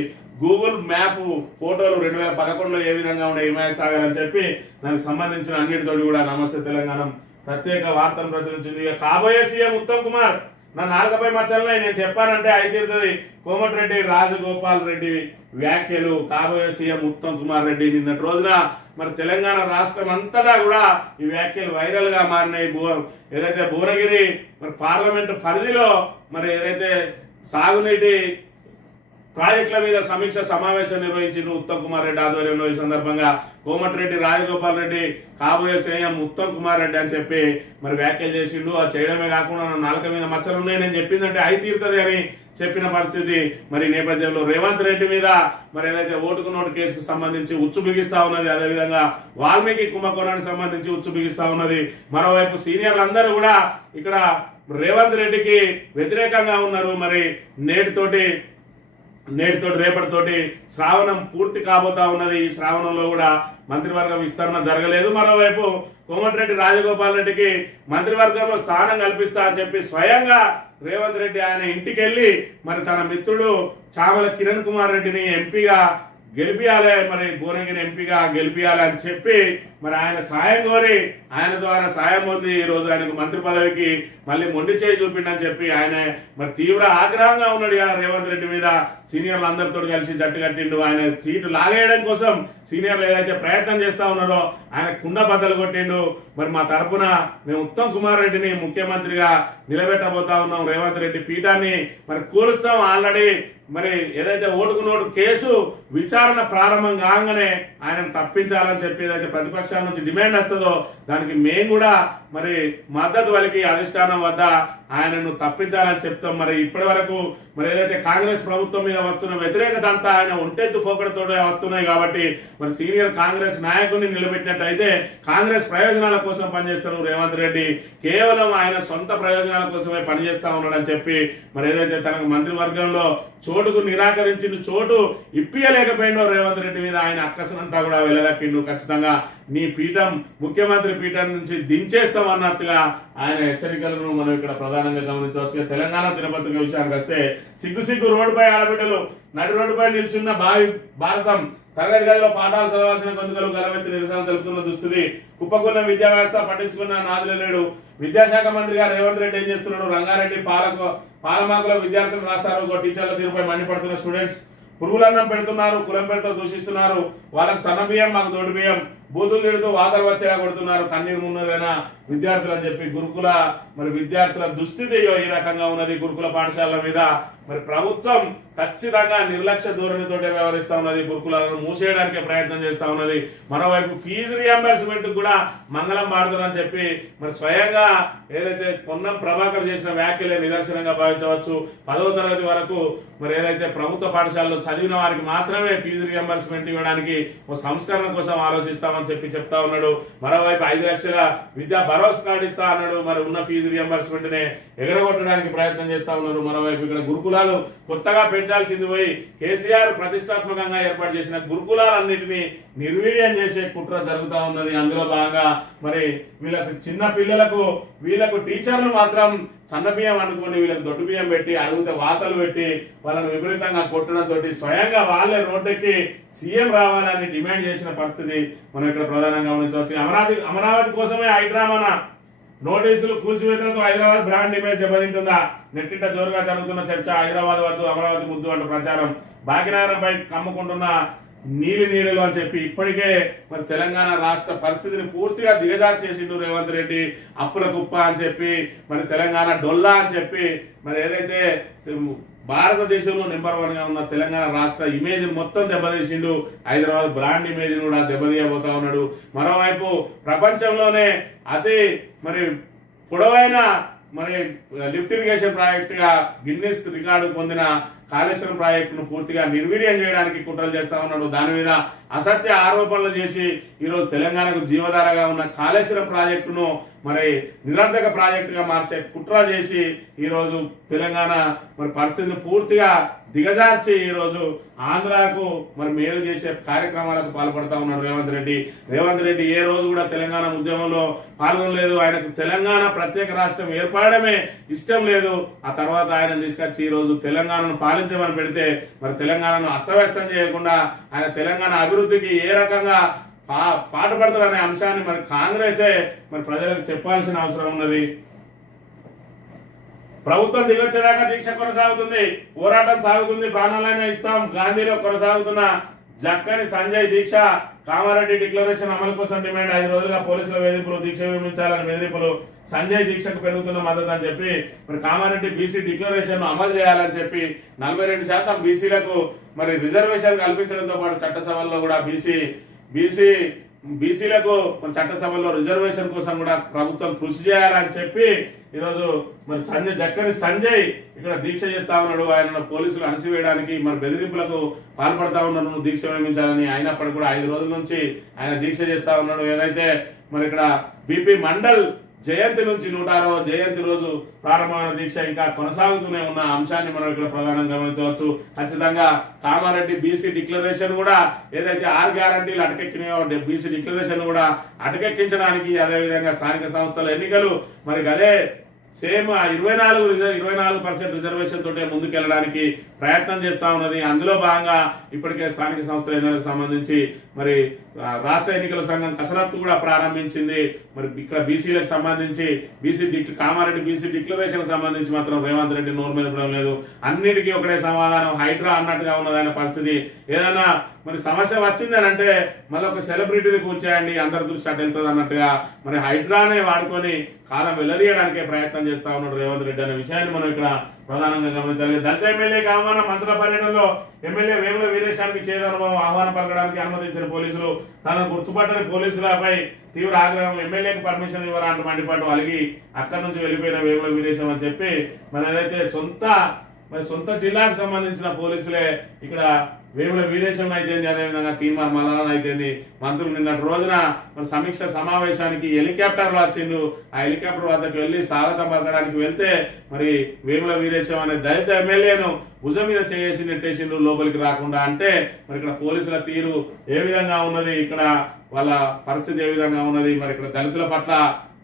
గూగుల్ మ్యాప్ ఫోటోలు 2011లో ఏ విధంగా ఉండే హిమాయత్ సాగర్ అని చెప్పి దానికి సంబంధించిన అన్నిటితో కూడా నమస్తే తెలంగాణ ప్రత్యేక వార్తను ప్రచురించింది. ఇక కాబోయే సీఎం ఉత్తమ్ కుమార్ నా నాలుకపై మచ్చలనే నేను చెప్పానంటే అయితీరుతుంది. కోమటిరెడ్డి రాజగోపాల్ రెడ్డి వ్యాఖ్యలు, కాబోయే సీఎం ఉత్తమ్ కుమార్ రెడ్డి నిన్నటి రోజున మరి తెలంగాణ రాష్ట్రం అంతటా కూడా ఈ వ్యాఖ్యలు వైరల్ గా మారినాయి. ఏదైతే భువనగిరి మరి పార్లమెంటు పరిధిలో మరి ఏదైతే సాగునీటి ప్రాజెక్టుల మీద సమీక్ష సమావేశం నిర్వహించిన ఉత్తమ్ కుమార్ రెడ్డి ఆధ్వర్యంలో ఈ సందర్భంగా కోమటిరెడ్డి రాజగోపాల్ రెడ్డి కాబోయే సీఎం ఉత్తమ్ కుమార్ రెడ్డి అని చెప్పి మరి వ్యాఖ్యలు చేసిండు. అది చేయడమే కాకుండా నా నాలుక మీద మచ్చలు ఉన్నాయి, నేను చెప్పిందంటే అయి తీరుతుంది అని చెప్పిన పరిస్థితి. మరి నేపథ్యంలో రేవంత్ రెడ్డి మీద మరి ఏదైతే ఓటుకు నోటు కేసుకు సంబంధించి ఉచ్చు బిగిస్తా ఉన్నది, అదేవిధంగా వాల్మీకి కుంభకోణానికి సంబంధించి ఉచ్చు బిగిస్తా ఉన్నది. మరోవైపు సీనియర్లు అందరూ కూడా ఇక్కడ రేవంత్ రెడ్డికి వ్యతిరేకంగా ఉన్నారు. మరి నేటితోటి నేటితోటి రేపటితోటి శ్రావణం పూర్తి కాబోతా ఉన్నది. ఈ శ్రావణంలో కూడా మంత్రివర్గ విస్తరణ జరగలేదు. మరోవైపు కోమటిరెడ్డి రాజగోపాల్ రెడ్డికి మంత్రివర్గంలో స్థానం కల్పిస్తా అని చెప్పి స్వయంగా రేవంత్ రెడ్డి ఆయన ఇంటికి వెళ్ళి మరి తన మిత్రుడు చామల కిరణ్ కుమార్ రెడ్డిని ఎంపీగా గెలిపియాలి, మరి భువనగిరి ఎంపీగా గెలిపియాలి అని చెప్పి మరి ఆయన సాయం కోరి ఆయన ద్వారా సాయం పొంది ఈ రోజు ఆయనకు మంత్రి పదవికి మళ్ళీ మొండి చేయి చూపిండని చెప్పి ఆయన మరి తీవ్ర ఆగ్రహంగా ఉన్నాడు రేవంత్ రెడ్డి మీద. సీనియర్లు అందరితో కలిసి జట్టు కట్టిండు. ఆయన సీటు లాగేయడం కోసం సీనియర్లు ఏదైతే ప్రయత్నం చేస్తా ఉన్నారో ఆయన కుండ బద్దలు కొట్టిండు. మరి మా తరపున మేము ఉత్తమ్ కుమార్ రెడ్డిని ముఖ్యమంత్రిగా నిలబెట్టబోతా ఉన్నాం, రేవంత్ రెడ్డి పీఠాన్ని మరి కూలుస్తాం. ఆల్రెడీ మరి ఏదైతే ఓటుకు నోటు కేసు విచారణ ప్రారంభం కాగానే ఆయనను తప్పించాలని చెప్పి ఏదైతే ప్రతిపక్షాల నుంచి డిమాండ్ వస్తుందో దానికి మేము కూడా మరి మద్దతు వలికి అధిష్టానం వద్ద ఆయనను తప్పించాలని చెప్తాం. మరి ఇప్పటి వరకు మరి ఏదైతే కాంగ్రెస్ ప్రభుత్వం మీద వస్తున్న వ్యతిరేకత అంతా ఆయన ఒంటెత్తు పోకడతో వస్తున్నాయి కాబట్టి మరి సీనియర్ కాంగ్రెస్ నాయకుడిని నిలబెట్టినట్టయితే కాంగ్రెస్ ప్రయోజనాల కోసం పనిచేస్తారు రేవంత్ రెడ్డి, కేవలం ఆయన సొంత ప్రయోజనాల కోసమే పనిచేస్తా ఉన్నాడని చెప్పి మరి ఏదైతే తనకు మంత్రివర్గంలో చోటుకు నిరాకరించిన చోటు ఇప్పియలేకపోయిండో రేవంత్ రెడ్డి మీద ఆయన అక్కసనంతా కూడా వెళ్ళగక్కిండు. ఖచ్చితంగా నీ పీఠం ముఖ్యమంత్రి పీఠం నుంచి దించేస్తాం అన్నట్టుగా ఆయన హెచ్చరికలను మనం ఇక్కడ ప్రధానంగా గమనించవచ్చు. తెలంగాణ దినపత్రిక విషయానికి వస్తే సిగ్గు రోడ్డుపై ఆడబిడ్డలు నడి రోడ్డుపై నిల్చున్న భారతం తరగతి గదిలో పాఠాలు చదవాల్సిన గొంతుకలు గలమెత్తి నిరసన తెలుపుతున్న దుస్థితి. కుప్పకున్న విద్యా వ్యవస్థ పట్టించుకున్న నాదులు లేడు. విద్యాశాఖ మంత్రిగా రేవంత్ రెడ్డి ఏం చేస్తున్నాడు? రంగారెడ్డి పాలమాకుల విద్యార్థులు రాస్తారు. టీచర్ల తీరుపై మండిపడుతున్న స్టూడెంట్స్ పురుగులన్నం పెడుతున్నారు, కులం పేరుతో దూషిస్తున్నారు, వాళ్ళకు సన్న బియ్యం మాకు దొడ్డు బియ్యం, బూతులు తిడుతూ వాతలు వచ్చేలా కొడుతున్నారు, కన్నీరు మున్నరైన విద్యార్థులు అని చెప్పి గురుకుల మరి విద్యార్థుల దుస్థితి ఈ రకంగా ఉన్నది. గురుకుల పాఠశాలల మీద మరి ప్రభుత్వం ఖచ్చితంగా నిర్లక్ష్య ధోరణితో వ్యవహరిస్తా ఉన్నది, గురుకులను మూసేయడానికి ప్రయత్నం చేస్తా ఉన్నది. మరోవైపు ఫీజు రియంబర్స్మెంట్ కూడా మంగళం పాడుతుందని చెప్పి మరి స్వయంగా ఏదైతే పొన్నం ప్రభాకర్ చేసిన వ్యాఖ్యలే నిదర్శనంగా భావించవచ్చు. 10వ తరగతి వరకు మరి ఏదైతే ప్రభుత్వ పాఠశాలలో చదివిన వారికి మాత్రమే ఫీజు రియంబర్స్మెంట్ ఇవ్వడానికి ఒక సంస్కరణ కోసం ఆలోచిస్తామని చెప్పి చెప్తా ఉన్నాడు. మరోవైపు 5 లక్షల విద్యా భరోసా కార్డు ఇస్తా అన్నాడు. మరి ఉన్న ఫీజు రియంబర్స్మెంట్ నే ఎగరగొట్టడానికి ప్రయత్నం చేస్తా ఉన్నారు. మరోవైపు ఇక్కడ గురుకులాలు కొత్తగా పెంచాల్సింది పోయి కేసీఆర్ ప్రతిష్టాత్మకంగా ఏర్పాటు చేసిన గురుకులాలన్నింటినీ నిర్వీర్యం చేసే కుట్ర జరుగుతా ఉన్నది. అందులో భాగంగా మరి వీళ్ళకు చిన్న పిల్లలకు వీళ్ళకు టీచర్లు మాత్రం సన్న బియ్యం అనుకుని వీళ్ళకి దొడ్డు బియ్యం పెట్టి అడిగితే వాతలు పెట్టి వాళ్ళని విపరీతంగా కొట్టడంతో స్వయంగా వాళ్ళే రోడ్డెక్కి సీఎం రావాలని డిమాండ్ చేసిన పరిస్థితి మనం ఇక్కడ ప్రధానంగా గమనించవచ్చు. అమరావతి కోసమే హైడ్రామానా నోటీసులు కూల్చివేతలతో హైదరాబాద్ బ్రాండ్ ఇమేజ్ దెబ్బతింటుందా? నెట్టింట జోరుగా జరుగుతున్న చర్చ. హైదరాబాద్ వద్దు అమరావతి ముద్దు అంటూ ప్రచారం. భాగ్యనగరంపై కమ్ముకుంటున్న నీళ్ళు అని చెప్పి ఇప్పటికే మరి తెలంగాణ రాష్ట్ర పరిస్థితిని పూర్తిగా దిగజారు చేసిండు రేవంత్ రెడ్డి. అప్పుల కుప్ప అని చెప్పి మరి తెలంగాణ డొల్లా అని చెప్పి మరి ఏదైతే భారతదేశంలో నెంబర్ 1 గా ఉన్న తెలంగాణ రాష్ట్ర ఇమేజ్ మొత్తం దెబ్బతీసిండు. హైదరాబాద్ బ్రాండ్ ఇమేజ్ కూడా దెబ్బతీయబోతా ఉన్నాడు. మరోవైపు ప్రపంచంలోనే అతి మరి పొడవైన మరి లిఫ్ట్ ఇరిగేషన్ ప్రాజెక్ట్ గా గిన్నిస్ రికార్డు పొందిన కాళేశ్వరం ప్రాజెక్టును పూర్తిగా నిర్వీర్యం చేయడానికి కుట్రలు చేస్తా ఉన్నాడు. దాని మీద అసత్య ఆరోపణలు చేసి ఈరోజు తెలంగాణకు జీవధారగా ఉన్న కాళేశ్వరం ప్రాజెక్టును మరి నిరర్ధక ప్రాజెక్టుగా మార్చే కుట్ర చేసి ఈరోజు తెలంగాణ మరి పరిస్థితిని పూర్తిగా దిగజార్చి ఈరోజు ఆంధ్రాకు మరి మేలు చేసే కార్యక్రమాలకు పాల్పడతా ఉన్నాడు రేవంత్ రెడ్డి ఏ రోజు కూడా తెలంగాణ ఉద్యమంలో పాల్గొనలేదు. ఆయనకు తెలంగాణ ప్రత్యేక రాష్ట్రం ఏర్పడమే ఇష్టం లేదు. ఆ తర్వాత ఆయన తీసుకొచ్చి ఈ రోజు తెలంగాణను పాలించమని పెడితే మరి తెలంగాణను అస్తవ్యస్తం చేయకుండా ఆయన తెలంగాణ అభివృద్ధికి ఏ రకంగా పాటుపడతారనే అంశాన్ని మరి కాంగ్రెసే మరి ప్రజలకు చెప్పాల్సిన అవసరం ఉన్నది. ప్రభుత్వం దిగొచ్చేదాకా దీక్ష కొనసాగుతుంది, పోరాటం సాగుతుంది, ప్రాణాలైనా ఇస్తాం. గాంధీలో కొనసాగుతున్న జక్కని సంజయ్ దీక్ష. కామారెడ్డి డిక్లరేషన్ అమలు కోసం డిమాండ్. 5 రోజులుగా పోలీసుల వేధింపులు, దీక్ష విరమించాలని బెదిరింపులు. సంజయ్ దీక్షకు పెరుగుతున్న మద్దతు అని చెప్పి మరి కామారెడ్డి బీసీ డిక్లరేషన్ అమలు చేయాలని చెప్పి 42% బీసీలకు మరి రిజర్వేషన్ కల్పించడంతో పాటు చట్టసభల్లో కూడా బీసీలకు చట్టసభలో రిజర్వేషన్ కోసం కూడా ప్రభుత్వం కృషి చేయాలని చెప్పి ఈరోజు మరి జక్కని సంజయ్ ఇక్కడ దీక్ష చేస్తా ఉన్నాడు. ఆయన పోలీసులు అణచివేయడానికి మరి బెదిరింపులకు పాల్పడతా ఉన్నాడు దీక్ష విరమించాలని. అయినప్పటికీ కూడా 5 రోజుల నుంచి ఆయన దీక్ష చేస్తా ఉన్నాడు. ఏదైతే మరి ఇక్కడ బీపీ మండల్ జయంతి నుంచి 106వ జయంతి రోజు ప్రారంభమైన దీక్ష ఇంకా కొనసాగుతూనే ఉన్న అంశాన్ని మనం ఇక్కడ ప్రధానంగా గమనించవచ్చు. ఖచ్చితంగా కామారెడ్డి బీసీ డిక్లరేషన్ కూడా ఏదైతే 6 గ్యారంటీలు అటకెక్కినాయో బీసీ డిక్లరేషన్ కూడా అటకెక్కించడానికి, అదేవిధంగా స్థానిక సంస్థల ఎన్నికలు మరి అదే సేమ్ 24% రిజర్వేషన్ తోటే ముందుకెళ్ళడానికి ప్రయత్నం చేస్తా ఉన్నది. అందులో భాగంగా ఇప్పటికే స్థానిక సంస్థల ఎన్నికలకు సంబంధించి మరి రాష్ట్ర ఎన్నికల సంఘం కసరత్తు కూడా ప్రారంభించింది. మరి ఇక్కడ బీసీలకు సంబంధించి కామారెడ్డి బీసీ డిక్లరేషన్ సంబంధించి మాత్రం రేవంత్ రెడ్డి నోరు మెదపడం లేదు. అన్నిటికీ ఒకటే సమాధానం హైడ్రా అన్నట్టుగా ఉన్నదనే పరిస్థితి. ఏదైనా మరి సమస్య వచ్చిందని అంటే మళ్ళీ ఒక సెలబ్రిటీని కూర్చేయండి, అందరి దృష్టి అటు వెళ్తుంది అన్నట్టుగా మరి హైడ్రానే వాడుకొని కాలం వెల్లదీయడానికే ప్రయత్నం చేస్తా ఉన్నాడు రేవంత్ రెడ్డి అనే విషయాన్ని మనం ఇక్కడ ప్రధానంగా గమనించాలి. దళిత ఎమ్మెల్యేకి ఆహ్వానం. మంత్రుల పర్యటనలో ఎమ్మెల్యే వేముల వీరేశానికి చేదనుభవం ఆహ్వానం పలకడానికి అనుమతించిన పోలీసులు తనను గుర్తుపట్టని పోలీసులపై తీవ్ర ఆగ్రహం. ఎమ్మెల్యేకి పర్మిషన్ ఇవ్వరా అంటూ మండిపాటు అలిగి అక్కడి నుంచి వెళ్ళిపోయిన వేముల వీరేశం అని చెప్పి మరి ఏదైతే సొంత జిల్లాకు సంబంధించిన పోలీసులే ఇక్కడ వేముల వీరేశం అయితేంది, అదేవిధంగా తీర్మార్ మల్లన్న అయితేంది మంత్రులు నిన్నటి రోజున మన సమీక్ష సమావేశానికి హెలికాప్టర్లో వచ్చిండు. ఆ హెలికాప్టర్ వద్దకు వెళ్లి స్వాగతం పలకడానికి వెళ్తే మరి వేముల వీరేశం అనే దళిత ఎమ్మెల్యేను భుజం మీద చేసి నెట్టేసిండు లోపలికి రాకుండా. అంటే మరి ఇక్కడ పోలీసుల తీరు ఏ విధంగా ఉన్నది, ఇక్కడ వాళ్ళ పరిస్థితి ఏ విధంగా ఉన్నది, మరి ఇక్కడ దళితుల పట్ల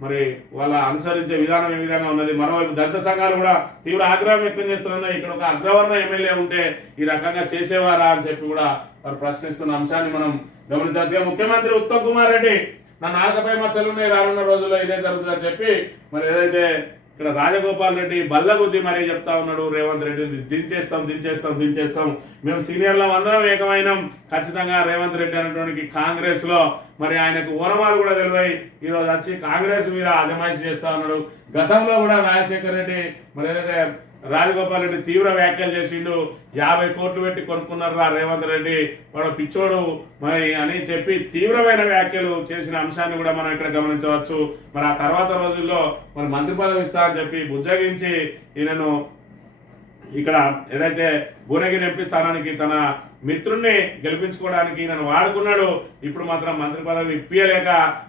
మరి వాళ్ళ అనుసరించే విధానం ఏ విధంగా ఉన్నది. మరోవైపు దళిత సంఘాలు కూడా తీవ్ర ఆగ్రహం వ్యక్తం చేస్తున్నాయి. ఇక్కడ ఒక అగ్రవర్ణ ఎమ్మెల్యే ఉంటే ఈ రకంగా చేసేవారా అని చెప్పి కూడా వారు ప్రశ్నిస్తున్న అంశాన్ని మనం గమనించాల్సి. ముఖ్యమంత్రి ఉత్తమ్ కుమార్ రెడ్డి నా నాలుకపై మచ్చలున్నాయి, రానున్న రోజుల్లో ఇదే జరుగుతుందని చెప్పి మరి ఏదైతే ఇక్కడ రాజగోపాల్ రెడ్డి బల్లగుద్ది మరీ చెప్తా ఉన్నాడు రేవంత్ రెడ్డి దించేస్తాం మేము సీనియర్లు అందరం ఏకమైనం. ఖచ్చితంగా రేవంత్ రెడ్డి అనేటువంటి కాంగ్రెస్ లో మరి ఆయనకు ఓనమాలు కూడా తెలివై ఈరోజు వచ్చి కాంగ్రెస్ మీద అజమాయిషి చేస్తా ఉన్నాడు. గతంలో కూడా రాజశేఖర్ రెడ్డి మరి ఏదైతే రాజగోపాల్ రెడ్డి తీవ్ర వ్యాఖ్యలు చేసిండు. 50 కోట్లు పెట్టి కొనుక్కున్నారా రేవంత్ రెడ్డి, వాడు పిచ్చోడు మరి అని చెప్పి తీవ్రమైన వ్యాఖ్యలు చేసిన అంశాన్ని కూడా మనం ఇక్కడ గమనించవచ్చు. మరి ఆ తర్వాత రోజుల్లో మరి మంత్రి పదవి ఇస్తా అని చెప్పి బుజ్జగించి ఈయనను ఇక్కడ ఏదైతే భువనగిరి ఎంపీ స్థానానికి తన మిత్రుణ్ణి గెలిపించుకోవడానికి నన్ను వాడుకున్నాడు. ఇప్పుడు మాత్రం మంత్రి పదవి ఇప్పియలేక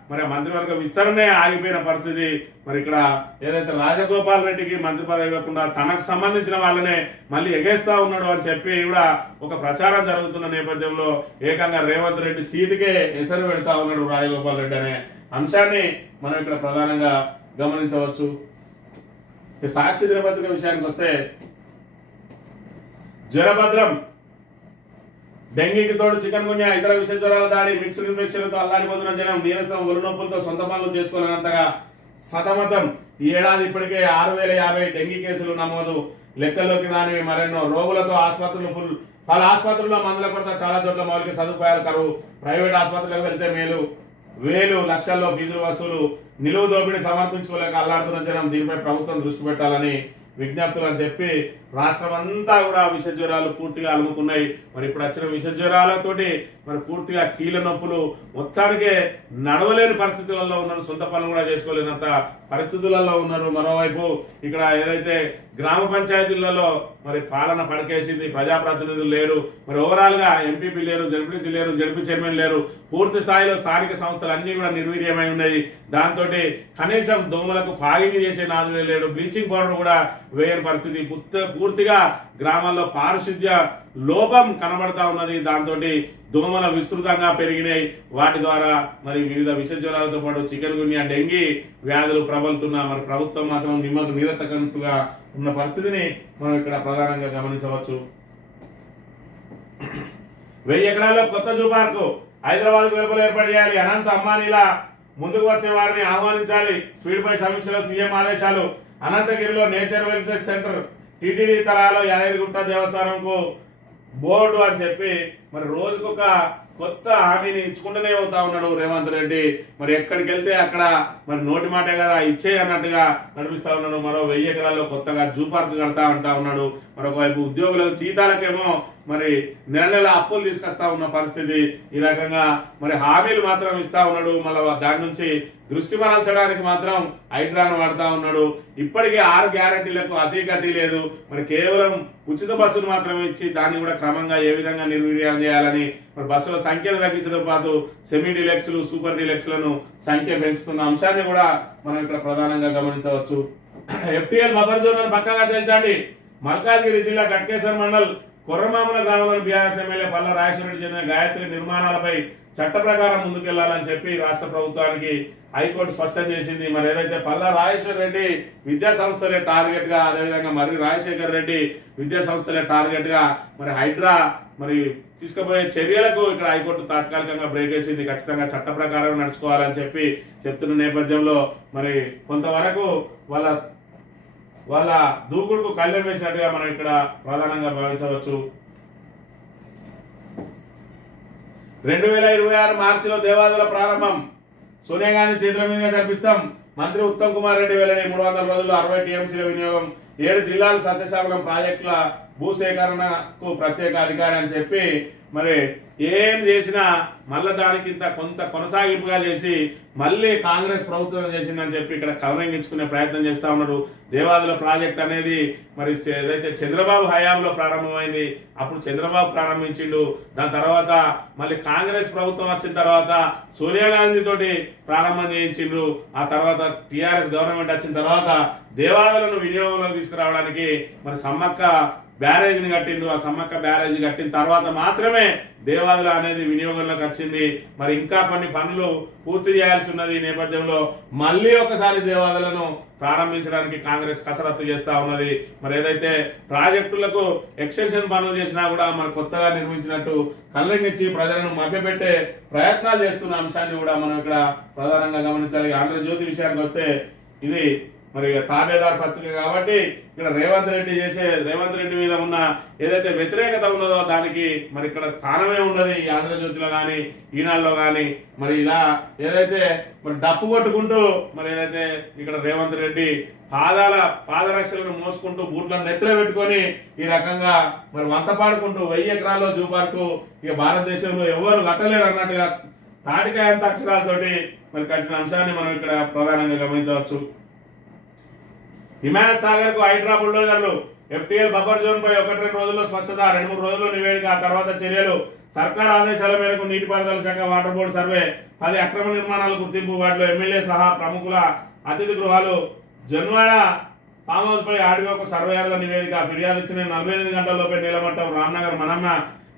మరి మంత్రివర్గ విస్తరణే ఆగిపోయిన పరిస్థితి. మరి ఇక్కడ ఏదైతే రాజగోపాల్ రెడ్డికి మంత్రి పదవి ఇవ్వకుండా తనకు సంబంధించిన వాళ్ళనే మళ్ళీ ఎగేస్తా ఉన్నాడు అని చెప్పి కూడా ఒక ప్రచారం జరుగుతున్న నేపథ్యంలో ఏకంగా రేవంత్ రెడ్డి సీటుకే ఎసరు పెడతా ఉన్నాడు రాజగోపాల్ రెడ్డి అనే అంశాన్ని మనం ఇక్కడ ప్రధానంగా గమనించవచ్చు. సాక్షి దినపత్రిక విషయానికి వస్తే జ్వరభద్రం, డెంగీకి తోడు చికెన్ గున్యా, ఇతర విష జ్వరాల దాడి, మిక్స్డ్ ఇన్ఫెక్షన్లతో అల్లాడిపోతున్న జనం నీరసం, ఒళ్ళునొప్పులతో సొంత పనులు చేసుకోలేనంతగా సతమతం. ఈ ఏడాది ఇప్పటికే 6050 డెంగీ కేసులు నమోదు. లెక్కల్లోకి రానివి మరెన్నో. రోగులతో ఆసుపత్రులు ఫుల్. వాళ్ళ ఆసుపత్రుల్లో మందుల కొరత, చాలా చోట్ల మౌలిక సదుపాయాలు కరువు. ప్రైవేట్ ఆసుపత్రులకు వెళ్తే వేలు లక్షల్లో ఫీజులు వసూలు. నిలువు దోపిడీ సమర్పించుకోలేక అల్లాడుతున్న జనం. దీనిపై ప్రభుత్వం దృష్టి పెట్టాలని విజ్ఞప్తులు అని చెప్పి రాష్ట్రం అంతా కూడా విష జ్వరాలు పూర్తిగా అలుముకున్నాయి. మరి ఇప్పుడు వచ్చిన విష జ్వరాలతోటి మరి పూర్తిగా కీళ్ళ నొప్పులు, మొత్తానికే నడవలేని పరిస్థితులలో ఉన్నారు. సొంత పనులు కూడా చేసుకోలేనంత పరిస్థితులలో ఉన్నారు. మరోవైపు ఇక్కడ ఏదైతే గ్రామ పంచాయతీలలో మరి పాలన పడకేసింది, ప్రజాప్రతినిధులు లేరు. మరి ఓవరాల్ గా ఎంపీపీ లేరు, జడ్పీసీ లేరు, జడ్పీ చైర్మన్ లేరు. పూర్తి స్థాయిలో స్థానిక సంస్థలు అన్ని కూడా నిర్వీర్యమై ఉన్నాయి. దాంతో కనీసం దోమలకు ఫాగింగ్ చేసే నాదులే లేడు. బ్లీచింగ్ పౌడర్ కూడా వేయని పరిస్థితి. పూర్తిగా గ్రామాల్లో పారిశుద్ధ్య లోపం కనబడతా ఉన్నది. దాంతో దోమల విస్తృతంగా పెరిగినాయి. వాటి ద్వారా మరి వివిధ విష జ్వరాలతో పాటు చికెన్ గున్యా, డెంగీ వ్యాధులు ప్రబలుతున్నా మరి ప్రభుత్వం మాత్రం నిమ్మకు నీరెత్తకంటుగా ఉన్న పరిస్థితిని మనం ఇక్కడ ప్రధానంగా గమనించవచ్చు. 1000 ఎకరాల్లో కొత్త జూ పార్కు హైదరాబాద్ వెలుపల ఏర్పాటు చేయాలి. అనంత అంబానీలా ముందుకు వచ్చే వారిని ఆహ్వానించాలి. స్పీడ్ పై సమీక్షలో సీఎం ఆదేశాలు. అనంతగిరిలో నేచర్ వెల్ఫేర్ సెంటర్, టీటీడీ తరహాలో యాదగిరిగుట్ట దేవస్థానంకు బోర్డు అని చెప్పి మరి రోజుకొక కొత్త హామీని ఇచ్చుకుంటూనే అవుతా ఉన్నాడు రేవంత్ రెడ్డి. మరి ఎక్కడికి వెళ్తే అక్కడ మరి నోటి మాటే కదా ఇచ్చే అన్నట్టుగా నడిపిస్తా ఉన్నాడు. మరో 1000 ఎకరాల్లో కొత్తగా జూ పార్క్ కడతా అంటా ఉన్నాడు. మరొక వైపు ఉద్యోగులకు జీతాలకేమో మరి నెల నెల అప్పులు తీసుకొస్తా ఉన్న పరిస్థితి. ఈ రకంగా మరి హామీలు మాత్రం ఇస్తా ఉన్నాడు, మళ్ళీ దాని నుంచి దృష్టి మరల్చడానికి మాత్రం హైడ్రాను వాడుతా ఉన్నాడు. ఇప్పటికే 6 గ్యారంటీలకు అతి లేదు. మరి కేవలం ఉచిత బస్సులు మాత్రమే ఇచ్చి దాన్ని కూడా క్రమంగా ఏ విధంగా నిర్వీర్యం చేయాలని మరి బస్సుల సంఖ్యను తగ్గించడం పాటు సెమీ డిలక్స్లు సూపర్ డిలక్స్లను సంఖ్య పెంచుతున్న అంశాన్ని కూడా మనం ఇక్కడ ప్రధానంగా గమనించవచ్చు. ఎఫ్టీఎల్ బఫర్ జోన్ పక్కగా తేల్చండి. మల్కాజ్గిరి జిల్లా గట్కేశ్వర్ మండల్ కొర్రమామల గ్రామంలోని బీఆర్ఎస్ ఎమ్మెల్యే పల్లా రాజేశ్వరరెడ్డి చెందిన గాయత్రి నిర్మాణాలపై చట్ట ప్రకారం ముందుకెళ్లాలని చెప్పి రాష్ట్ర ప్రభుత్వానికి హైకోర్టు స్పష్టం చేసింది. మరి ఏదైతే పల్లా రాజేశ్వర రెడ్డి విద్యా సంస్థలే టార్గెట్ గా, అదేవిధంగా మరి రాజశేఖర్ రెడ్డి విద్యా సంస్థలే టార్గెట్ గా మరి హైడ్రా మరి తీసుకుపోయే చర్యలకు ఇక్కడ హైకోర్టు తాత్కాలికంగా బ్రేక్ వేసింది. ఖచ్చితంగా చట్ట ప్రకారం నడుచుకోవాలని చెప్పి చెప్తున్న నేపథ్యంలో మరి కొంతవరకు వాళ్ళ దూకుడుకు కళ్ళెం వేసినట్టుగా మనం ఇక్కడ ప్రధానంగా భావించవచ్చు. 2026 మార్చిలో దేవాదుల ప్రారంభం సోనియా గాంధీ చేతుల మీదుగా జరిపిస్తాం. మంత్రి ఉత్తమ్ కుమార్ రెడ్డి వెల్లడి. 300 రోజుల్లో 60 టీఎంసీల వినియోగం. 7 జిల్లాలు సస్యశామలం ప్రాజెక్టుల భూసేకరణకు ప్రత్యేక అధికారి అని చెప్పి మరి ఏం చేసినా మళ్ళా దానికి కొంత కొనసాగింపుగా చేసి మళ్ళీ కాంగ్రెస్ ప్రభుత్వం చేసిందని చెప్పి ఇక్కడ కవరింగించుకునే ప్రయత్నం చేస్తా ఉన్నాడు. దేవాదుల ప్రాజెక్ట్ అనేది మరి ఏదైతే చంద్రబాబు హయాంలో ప్రారంభమైంది, అప్పుడు చంద్రబాబు ప్రారంభించిండు. దాని తర్వాత మళ్ళీ కాంగ్రెస్ ప్రభుత్వం వచ్చిన తర్వాత సోనియా గాంధీ తోటి ప్రారంభం చేయించిండ్రు. ఆ తర్వాత టిఆర్ఎస్ గవర్నమెంట్ వచ్చిన తర్వాత దేవాదులను వినియోగంలోకి తీసుకురావడానికి మరి సమ్మక్క బ్యారేజ్ని కట్టిండు. ఆ సమ్మక్క బ్యారేజ్ కట్టిన తర్వాత మాత్రమే దేవాదుల అనేది వినియోగంలోకి వచ్చింది. మరి ఇంకా కొన్ని పనులు పూర్తి చేయాల్సి ఉన్నది. ఈ నేపథ్యంలో మళ్ళీ ఒకసారి దేవాదులను ప్రారంభించడానికి కాంగ్రెస్ కసరత్తు చేస్తా ఉన్నది. మరి ఏదైతే ప్రాజెక్టులకు ఎక్స్టెన్షన్ పనులు చేసినా కూడా మరి కొత్తగా నిర్మించినట్టు కళ్ళెంగిచ్చి ప్రజలను మభ్యపెట్టే ప్రయత్నాలు చేస్తున్న అంశాన్ని కూడా మనం ఇక్కడ ప్రధానంగా గమనించాలి. ఆంధ్రజ్యోతి విషయానికి వస్తే ఇది మరి తాబేదార్ పత్రిక కాబట్టి ఇక్కడ రేవంత్ రెడ్డి మీద ఉన్న ఏదైతే వ్యతిరేకత ఉన్నదో దానికి మరి ఇక్కడ స్థానమే ఉండదు. ఈ ఆంధ్రజ్యోతిలో కానీ ఈనాడులో కానీ మరి ఇలా ఏదైతే మరి డప్పు కొట్టుకుంటూ మరి ఏదైతే ఇక్కడ రేవంత్ రెడ్డి పాదరక్షలను మోసుకుంటూ బూట్లను నెత్తిలో పెట్టుకొని ఈ రకంగా మరి వంత పాడుకుంటూ 1000 ఎకరాల్లో జూ పార్కు ఇక భారతదేశంలో ఎవరు కట్టలేరు అన్నట్టుగా తాటికాయంత అక్షరాలతోటి మరి కట్టిన అంశాన్ని మనం ఇక్కడ ప్రధానంగా గమనించవచ్చు. హిమాయత్ సాగర్ కు హైడ్రా బుల్డోజర్లు. ఎఫ్టీఎల్ బఫర్ జోన్ పై 1-2 రోజుల్లో స్పష్టత, 2-3 రోజుల్లో నివేదిక, ఆ తర్వాత చర్యలు. సర్కార్ ఆదేశాల మేరకు నీటిపారుదల శాఖ వాటర్ బోర్డు సర్వే. 10 అక్రమ నిర్మాణాల గుర్తింపు. వాటిలో ఎమ్మెల్యే సహా ప్రముఖుల అతిథి గృహాలు. జన్వాడ ఫామ్ హౌస్ పై ఆర్డీఓకు సర్వేయర్ల నివేదిక. ఫిర్యాదు ఇచ్చిన 48 గంటల్లోపే నీలమట్టం. రామ్నగర్ మనమ్మ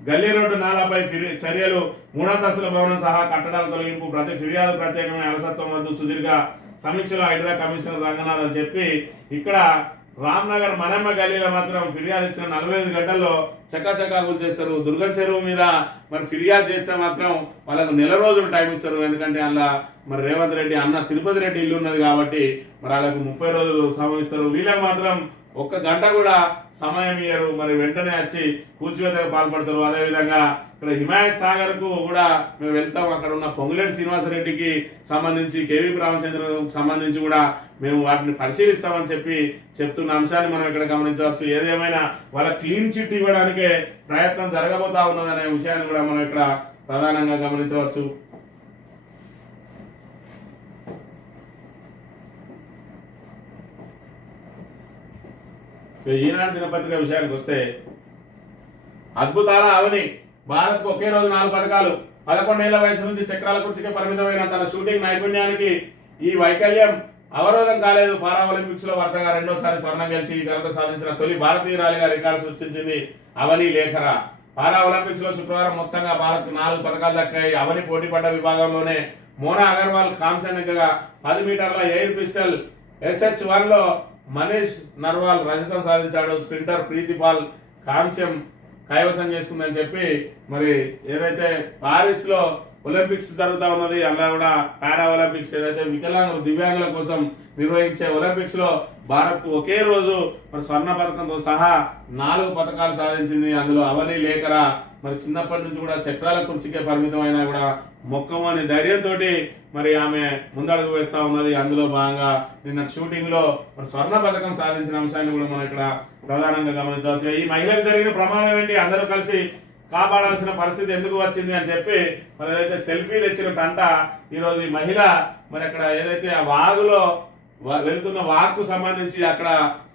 గల్లీ రోడ్డు నాలాపై చర్యలు. 3 అంతస్తుల భవనం సహా కట్టడాల తొలగింపు. ప్రతి ఫిర్యాదు ప్రత్యేకమైన అలసత్వం వద్దు. సుదీర్ఘ సమీక్షలో హైడ్రా కమిషనర్ రంగనాథ్ అని చెప్పి ఇక్కడ రామ్నగర్ మనమ్మ గల్లీలో మాత్రం ఫిర్యాదు ఇచ్చిన 48 గంటల్లో చక్కా కూల్చేస్తారు. దుర్గం చెరువు మీద మరి ఫిర్యాదు చేస్తే మాత్రం వాళ్ళకు 1 రోజులు టైం ఇస్తారు. ఎందుకంటే అందులో మరి రేవంత్ రెడ్డి అన్న తిరుపతి రెడ్డి ఇల్లు ఉన్నది కాబట్టి మరి వాళ్ళకు 30 రోజులు సమయం ఇస్తారు. వీళ్ళకి మాత్రం 1 గంట కూడా సమయం ఇయ్యరు. మరి వెంటనే వచ్చి కూల్చివేతకు పాల్పడతారు. అదేవిధంగా ఇక్కడ హిమాయత్ సాగర్ కు కూడా మేము వెళ్తాం. అక్కడ ఉన్న పొంగులేటి శ్రీనివాసరెడ్డికి సంబంధించి, కేవీపీ రామచంద్రకు సంబంధించి కూడా మేము వాటిని పరిశీలిస్తామని చెప్పి చెప్తున్న అంశాన్ని మనం ఇక్కడ గమనించవచ్చు. ఏదేమైనా వాళ్ళ క్లీన్ చిట్ ఇవ్వడానికే ప్రయత్నం జరగబోతా ఉన్నదనే విషయాన్ని కూడా మనం ఇక్కడ ప్రధానంగా గమనించవచ్చు. ఈనాడు దినపత్రిక విషయానికి వస్తే అద్భుతాల అవని. భారత్ కు ఒకే రోజు 4 పథకాలు. 11 ఏళ్ల వయసు నుంచి చక్రాల కుర్చీకే పరిమితమైన తన షూటింగ్ నైపుణ్యానికి ఈ వైకల్యం అవరోధం కాలేదు. పారా ఒలింపిక్స్ లో వరుసగా 2వ స్వర్ణం గెలిచి ఈ ఘనత సాధించిన తొలి భారతీయురాలిగా రికార్డు సృష్టించింది అవని లేఖరా. పారా ఒలింపిక్స్ లో శుక్రవారం మొత్తంగా భారత్ కు 4 పథకాలు దక్కాయి. అవని పోటీ పడ్డ విభాగంలోనే మోనా అగర్వాల్ కాంస్యంగా 10 మీటర్ల ఎయిర్ పిస్టల్ SH1 లో మనీష్ నర్వాల్ రజతం సాధించాడు. స్ప్రింటర్ ప్రీతిపాల్ కాంస్యం కైవసం చేసుకుందని చెప్పి మరి ఏదైతే పారిస్ లో ఒలింపిక్స్ జరుగుతా ఉన్నది అలా కూడా పారా ఒలింపిక్స్ ఏదైతే వికలాంగులు దివ్యాంగుల కోసం నిర్వహించే ఒలింపిక్స్ లో భారత్ కు ఒకే రోజు మరి స్వర్ణ పథకంతో సహా 4 పథకాలు సాధించింది. అందులో అవని లేఖరా మరి చిన్నప్పటి నుంచి కూడా చక్రాల కుర్చీకే పరిమితం అయినా కూడా మొక్కమని ధైర్యంతో మరి ఆమె ముందడుగు వేస్తా ఉన్నది. అందులో భాగంగా నిన్న షూటింగ్ లో మరి స్వర్ణ పథకం సాధించిన అంశాన్ని కూడా మనం ఇక్కడ ప్రధానంగా గమనించవచ్చు. ఈ మహిళకు జరిగిన ప్రమాదం ఏంటి, అందరూ కలిసి కాపాడాల్సిన పరిస్థితి ఎందుకు వచ్చింది అని చెప్పి మరి ఏదైతే సెల్ఫీలు ఇచ్చిన తంట ఈరోజు ఈ మహిళ మరి అక్కడ ఏదైతే ఆ వాగులో వెళ్తున్న వాక్కు సంబంధించి అక్కడ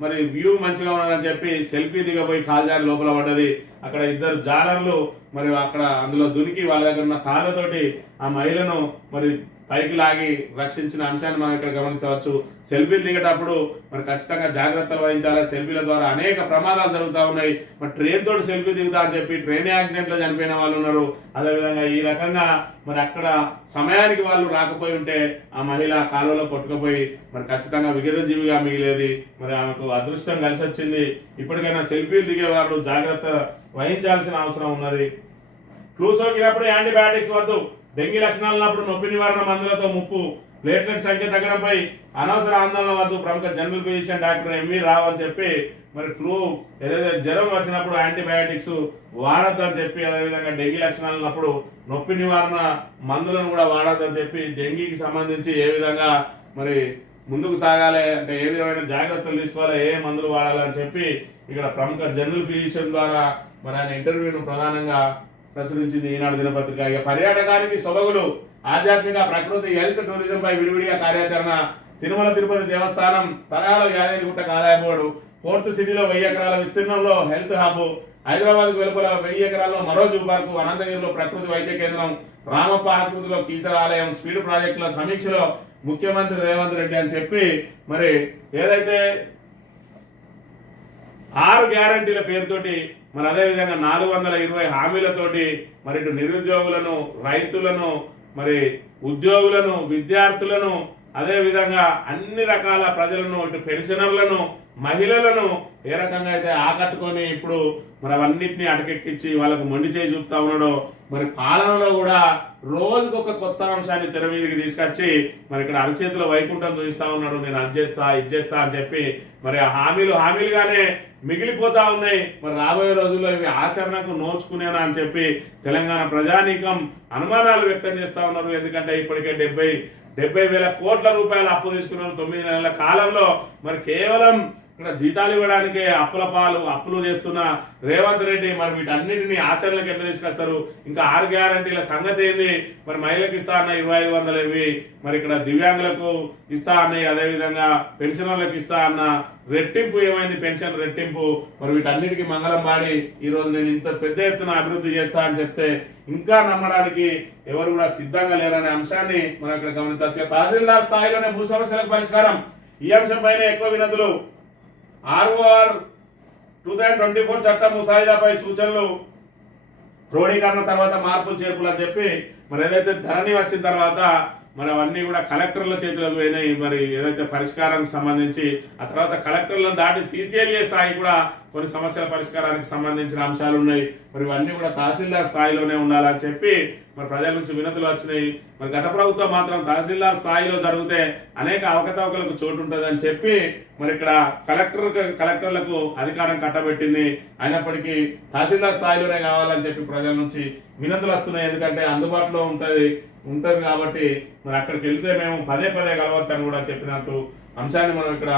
మరి వ్యూ మంచిగా ఉన్నదని చెప్పి సెల్ఫీ దిగబోయి కాల్జారి లోపల పడ్డది. అక్కడ ఇద్దరు జాలర్లు మరి అక్కడ అందులో దునికి వాళ్ళ దగ్గర ఉన్న తాళ్ళతోటి ఆ మహిళను మరి పైకి లాగి రక్షించిన అంశాన్ని మనం ఇక్కడ గమనించవచ్చు. సెల్ఫీలు దిగేటప్పుడు మరి ఖచ్చితంగా జాగ్రత్తలు వహించాలి. సెల్ఫీల ద్వారా అనేక ప్రమాదాలు జరుగుతూ ఉన్నాయి. మరి ట్రైన్ తోటి సెల్ఫీ దిగుతా అని చెప్పి ట్రైన్ యాక్సిడెంట్ లో చనిపోయిన వాళ్ళు ఉన్నారు. అదేవిధంగా ఈ రకంగా మరి అక్కడ సమయానికి వాళ్ళు రాకపోయి ఉంటే ఆ మహిళ కాలువలో కొట్టుకుపోయి మరి ఖచ్చితంగా విగత జీవిగా మిగిలేది. మరి ఆమెకు అదృష్టం కలిసి వచ్చింది. ఇప్పటికైనా సెల్ఫీలు దిగే వాళ్ళు జాగ్రత్త వహించాల్సిన అవసరం ఉన్నది. ఫ్లూ సోకినప్పుడు యాంటీబయాటిక్స్ వద్దు, డెంగీ లక్షణాలు ఉన్నప్పుడు నొప్పి నివారణ మందులతో ముప్పు, ప్లేట్లెట్ సంఖ్య తగ్గడంపై అనవసర ఆందోళన వద్దు, ప్రముఖ జనరల్ ఫిజిషియన్ డాక్టర్ ఎంవి రావు అని చెప్పి మరి ఫ్లూ ఏదైతే జ్వరం వచ్చినప్పుడు యాంటీబయాటిక్స్ వాడద్దు అని చెప్పి, అదేవిధంగా డెంగీ లక్షణాలు ఉన్నప్పుడు నొప్పి నివారణ మందులను కూడా వాడద్దు అని చెప్పి, డెంగీకి సంబంధించి ఏ విధంగా మరి ముందుకు సాగాలి అంటే ఏ విధమైన జాగ్రత్తలు తీసుకోవాలి, ఏ మందులు వాడాలని చెప్పి ఇక్కడ ప్రముఖ జనరల్ ఫిజిషియన్ ద్వారా మరి ఆయన ఇంటర్వ్యూను ప్రధానంగా ప్రచురించింది ఈనాడు దినపత్రిక. ఇక పర్యాటకానికి సొబగులు, ఆధ్యాత్మిక, ప్రకృతి, హెల్త్, టూరిజం పై విడివిడిగా కార్యాచరణ. తిరుమల తిరుపతి దేవస్థానం తరహాలో యాదగిరిగుట్ట ఆదాయ బోర్డు, ఫోర్త్ సిటీలో 1000 ఎకరాల విస్తీర్ణంలో హెల్త్ హబ్, హైదరాబాద్ వెలుపల 1000 ఎకరాల్లో మరో జూ పార్కు, అనంతగిరిలో ప్రకృతి వైద్య కేంద్రం, రామప్ప ఆకృతిలో కీసర ఆలయం, స్పీడ్ ప్రాజెక్టుల సమీక్షలో ముఖ్యమంత్రి రేవంత్ రెడ్డి అని చెప్పి మరి ఏదైతే 6 గ్యారంటీల పేరుతోటి మరి అదేవిధంగా 420 హామీలతోటి మరి ఇటు నిరుద్యోగులను, రైతులను, మరి ఉద్యోగులను, విద్యార్థులను, అదే విధంగా అన్ని రకాల ప్రజలను, ఇటు పెన్షనర్లను, మహిళలను ఏ రకంగా అయితే ఆకట్టుకొని ఇప్పుడు మరి అవన్నిటిని అటకెక్కించి వాళ్ళకు మొండి చేయి చూపుతా ఉన్నాడో, మరి పాలనలో కూడా రోజుకొక కొత్త అంశాన్ని తెర మీదకి తీసుకొచ్చి మరి ఇక్కడ అరచేతిలో వైకుంఠం చూపిస్తా ఉన్నాడు. నేను అది చేస్తా, ఇది చేస్తా అని చెప్పి మరి ఆ హామీలుగానే మిగిలిపోతా ఉన్నాయి. మరి రాబోయే రోజుల్లో ఇవి ఆచరణకు నోచుకునేనా అని చెప్పి తెలంగాణ ప్రజానీకం అనుమానాలు వ్యక్తం చేస్తా ఉన్నారు. ఎందుకంటే ఇప్పటికే 70,000 కోట్ల రూపాయలు అప్పు తీసుకున్నారు 9 నెలల కాలంలో. మరి కేవలం ఇక్కడ జీతాలు ఇవ్వడానికే అప్పులు చేస్తున్న రేవంత్ రెడ్డి మరి వీటన్నిటిని ఆచరణలకు ఎట్లా తీసుకొస్తారు? ఇంకా 6 గ్యారంటీల సంగతి ఏంది? మరి మహిళలకు ఇస్తా అన్న 2500 ఇవి, మరి ఇక్కడ దివ్యాంగులకు ఇస్తా అన్నాయి, అదేవిధంగా పెన్షనర్లకు ఇస్తా అన్న రెట్టింపు ఏమైంది? పెన్షన్ రెట్టింపు. మరి వీటన్నిటికీ మంగళం పాడి ఈ రోజు నేను ఇంత పెద్ద ఎత్తున అభివృద్ధి చేస్తా అని చెప్తే ఇంకా నమ్మడానికి ఎవరు కూడా సిద్ధంగా లేరనే అంశాన్ని మనం ఇక్కడ గమనించవచ్చు. తహసీల్దార్ స్థాయిలోనే భూ సమస్యలకు పరిష్కారం, ఈ అంశంపైన ఎక్కువ వినతులు. ROR 2024 చట్టం ముసాయిదాపై సూచనలు, క్రోడీకరణ తర్వాత మార్పులు చేర్పులు అని చెప్పి మరి ఏదైతే ధరణి వచ్చిన తర్వాత మరి అవన్నీ కూడా కలెక్టర్ల చేతులకు పోయినాయి. మరి ఏదైతే పరిష్కారానికి సంబంధించి ఆ తర్వాత కలెక్టర్లను దాటి CCLA స్థాయి కూడా కొన్ని సమస్యల పరిష్కారానికి సంబంధించిన అంశాలు ఉన్నాయి. మరి ఇవన్నీ కూడా తహసీల్దార్ స్థాయిలోనే ఉండాలని చెప్పి మరి ప్రజల నుంచి వినతులు వచ్చినాయి. మరి గత ప్రభుత్వం మాత్రం తహసీల్దార్ స్థాయిలో జరిగితే అనేక అవకతవకలకు చోటు ఉంటుందని చెప్పి మరి ఇక్కడ కలెక్టర్లకు అధికారం కట్టబెట్టింది. అయినప్పటికీ తహసీల్దార్ స్థాయిలోనే కావాలని చెప్పి ప్రజల నుంచి వినతులు వస్తున్నాయి. ఎందుకంటే అందుబాటులో ఉంటది కాబట్టి మరి అక్కడికి వెళ్తే మేము పదే కలవచ్చు అని కూడా చెప్పినట్టు అంశాన్ని మనం ఇక్కడ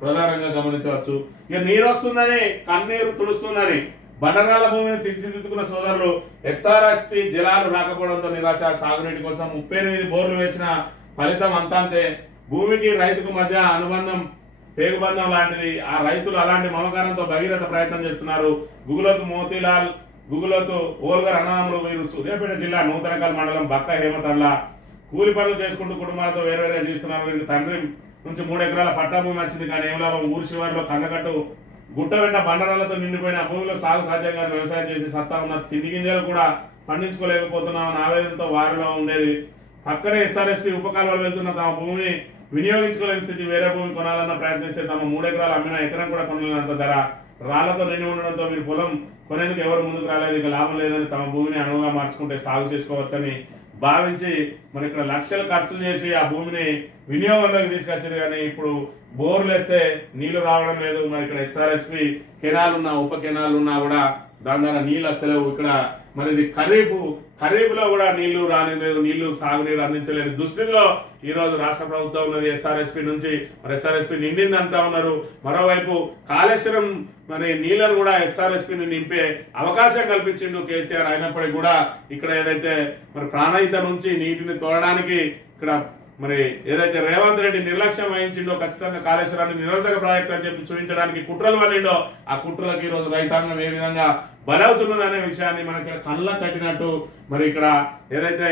ప్రధానంగా గమనించవచ్చు. ఇక నీరు వస్తుందని కన్నీరు తుడుస్తుందని బండరాల భూమిని తీర్చిదిద్దుకున్న సోదరులు, SRSP జలాలు రాకపోవడంతో నిరాశ, సాగునీటి కోసం 38 బోర్లు వేసిన ఫలితం అంతే. భూమికి రైతుకు మధ్య అనుబంధం పేగుబంధం లాంటిది. ఆ రైతులు అలాంటి మమకారంతో భగీరథ ప్రయత్నం చేస్తున్నారు. గుగులోతు మోతీలాల్, గుగులోతు ఓల్గర్ అన్నదమ్ములు వీరు సూర్యాపేట జిల్లా నూతనకల్ మండలం బక్క హేమతల్లా కూలి పనులు చేసుకుంటూ కుటుంబాలతో వేరువేరుగా జీవిస్తున్నారు. వీరికి తండ్రి నుంచి 3 ఎకరాల పట్టా భూమి వచ్చింది. కానీ ఏం లాభం? ఊరి శివారిలో కందకట్టు గుట్ట వెంట బండరాలతో నిండిపోయిన భూమిలో సాగు సాధ్యం కాదు. వ్యవసాయం చేసి సత్తా ఉన్న తిండి గింజలు కూడా పండించుకోలేకపోతున్నామని ఆవేదనతో వారిలో ఉండేది. పక్కనే SRSP ఉపకాలాలు వెళ్తున్న తమ భూమిని వినియోగించుకోలేని స్థితి. వేరే భూమి కొనాలన్న ప్రయత్నిస్తే తమ 3 ఎకరాలు అమ్మిన ఎకరం కూడా కొనలేనంత ధర. రాళ్లతో నిండి ఉండడంతో వీరి పొలం కొనేందుకు ఎవరు ముందుకు రాలేదు. ఇక లాభం లేదని తమ భూమిని అనువుగా మార్చుకుంటే సాగు చేసుకోవచ్చని భావించి మరి ఇక్కడ లక్షలు ఖర్చు చేసి ఆ భూమిని వినియోగంలోకి తీసుకొచ్చారు. కానీ ఇప్పుడు బోర్లు వేస్తే నీళ్లు రావడం లేదు. మరి ఇక్కడ SRSP కెనాల్ ఉన్నా, ఉప కెనాల్ ఉన్నా కూడా దాని ద్వారా నీళ్ళు వస్తలేవు. ఇక్కడ మరి ఇది ఖరీఫ్లో కూడా నీళ్లు రానిలేదు, నీళ్లు సాగునీరు అందించలేని దుస్థితిలో ఈ రోజు రాష్ట్ర ప్రభుత్వం ఉన్నది. ఎస్ఆర్ఎస్పీ నుంచి మరి ఎస్ఆర్ఎస్పీ నిండింది అంటా ఉన్నారు. మరోవైపు కాళేశ్వరం మరి నీళ్లను కూడా ఎస్ఆర్ఎస్పీని నింపే అవకాశం కల్పించిండు కేసీఆర్. అయినప్పటికీ కూడా ఇక్కడ ఏదైతే మరి ప్రాణహిత నుంచి నీటిని తోడడానికి ఇక్కడ మరి ఏదైతే రేవంత్ రెడ్డి నిర్లక్ష్యం వహించిండో, ఖచ్చితంగా కాళేశ్వరాన్ని నిరోధక ప్రాజెక్టు అని చెప్పి చూపించడానికి కుట్రలు పడిండో, ఆ కుట్రలకు ఈ రోజు రైతాంగం ఏ విధంగా బలవుతున్నదనే విషయాన్ని మనకి కళ్ళ కట్టినట్టు మరి ఇక్కడ ఏదైతే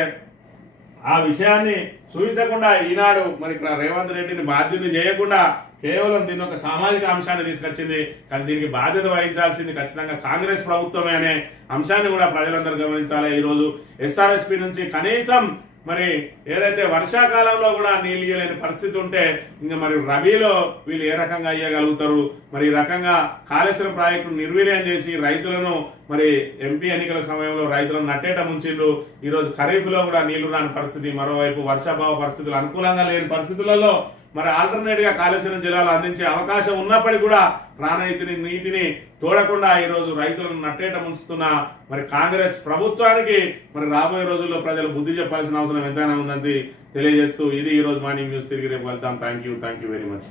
ఆ విషయాన్ని చూపించకుండా ఈనాడు మరి ఇక్కడ రేవంత్ రెడ్డిని బాధ్యత చేయకుండా కేవలం దీని ఒక సామాజిక అంశాన్ని తీసుకొచ్చింది. కానీ దీనికి బాధ్యత వహించాల్సింది ఖచ్చితంగా కాంగ్రెస్ ప్రభుత్వమే అనే అంశాన్ని కూడా ప్రజలందరూ గమనించాలి. ఈ రోజు ఎస్ఆర్ఎస్పీ నుంచి కనీసం మరి ఏదైతే వర్షాకాలంలో కూడా నీళ్ళు ఇయ్యలేని పరిస్థితి ఉంటే ఇంకా మరి రబీలో వీళ్ళు ఏ రకంగా ఇయ్యగలుగుతారు? మరి ఈ రకంగా కాళేశ్వరం ప్రాజెక్టును నిర్వీర్యం చేసి రైతులను మరి ఎంపీ ఎన్నికల సమయంలో రైతులను నట్టేట ముంచిండ్రు. ఈ రోజు ఖరీఫ్ లో కూడా నీళ్లు రాని పరిస్థితి, మరోవైపు వర్షాభావ పరిస్థితులు అనుకూలంగా లేని పరిస్థితులలో మరి ఆల్టర్నేట్ గా కాళేశ్వరం జిల్లాలో అందించే అవకాశం ఉన్నప్పటికీ కూడా ప్రాణహితని నీటిని తోడకుండా ఈ రోజు రైతులను నట్టేట ముంచుతున్న మరి కాంగ్రెస్ ప్రభుత్వానికి మరి రాబోయే రోజుల్లో ప్రజలు బుద్ధి చెప్పాల్సిన అవసరం ఎంతైనా ఉందని తెలియజేస్తూ ఇది ఈ రోజు మార్నింగ్ న్యూస్. తిరిగి రేపు వెళ్తాం. Thank you very much.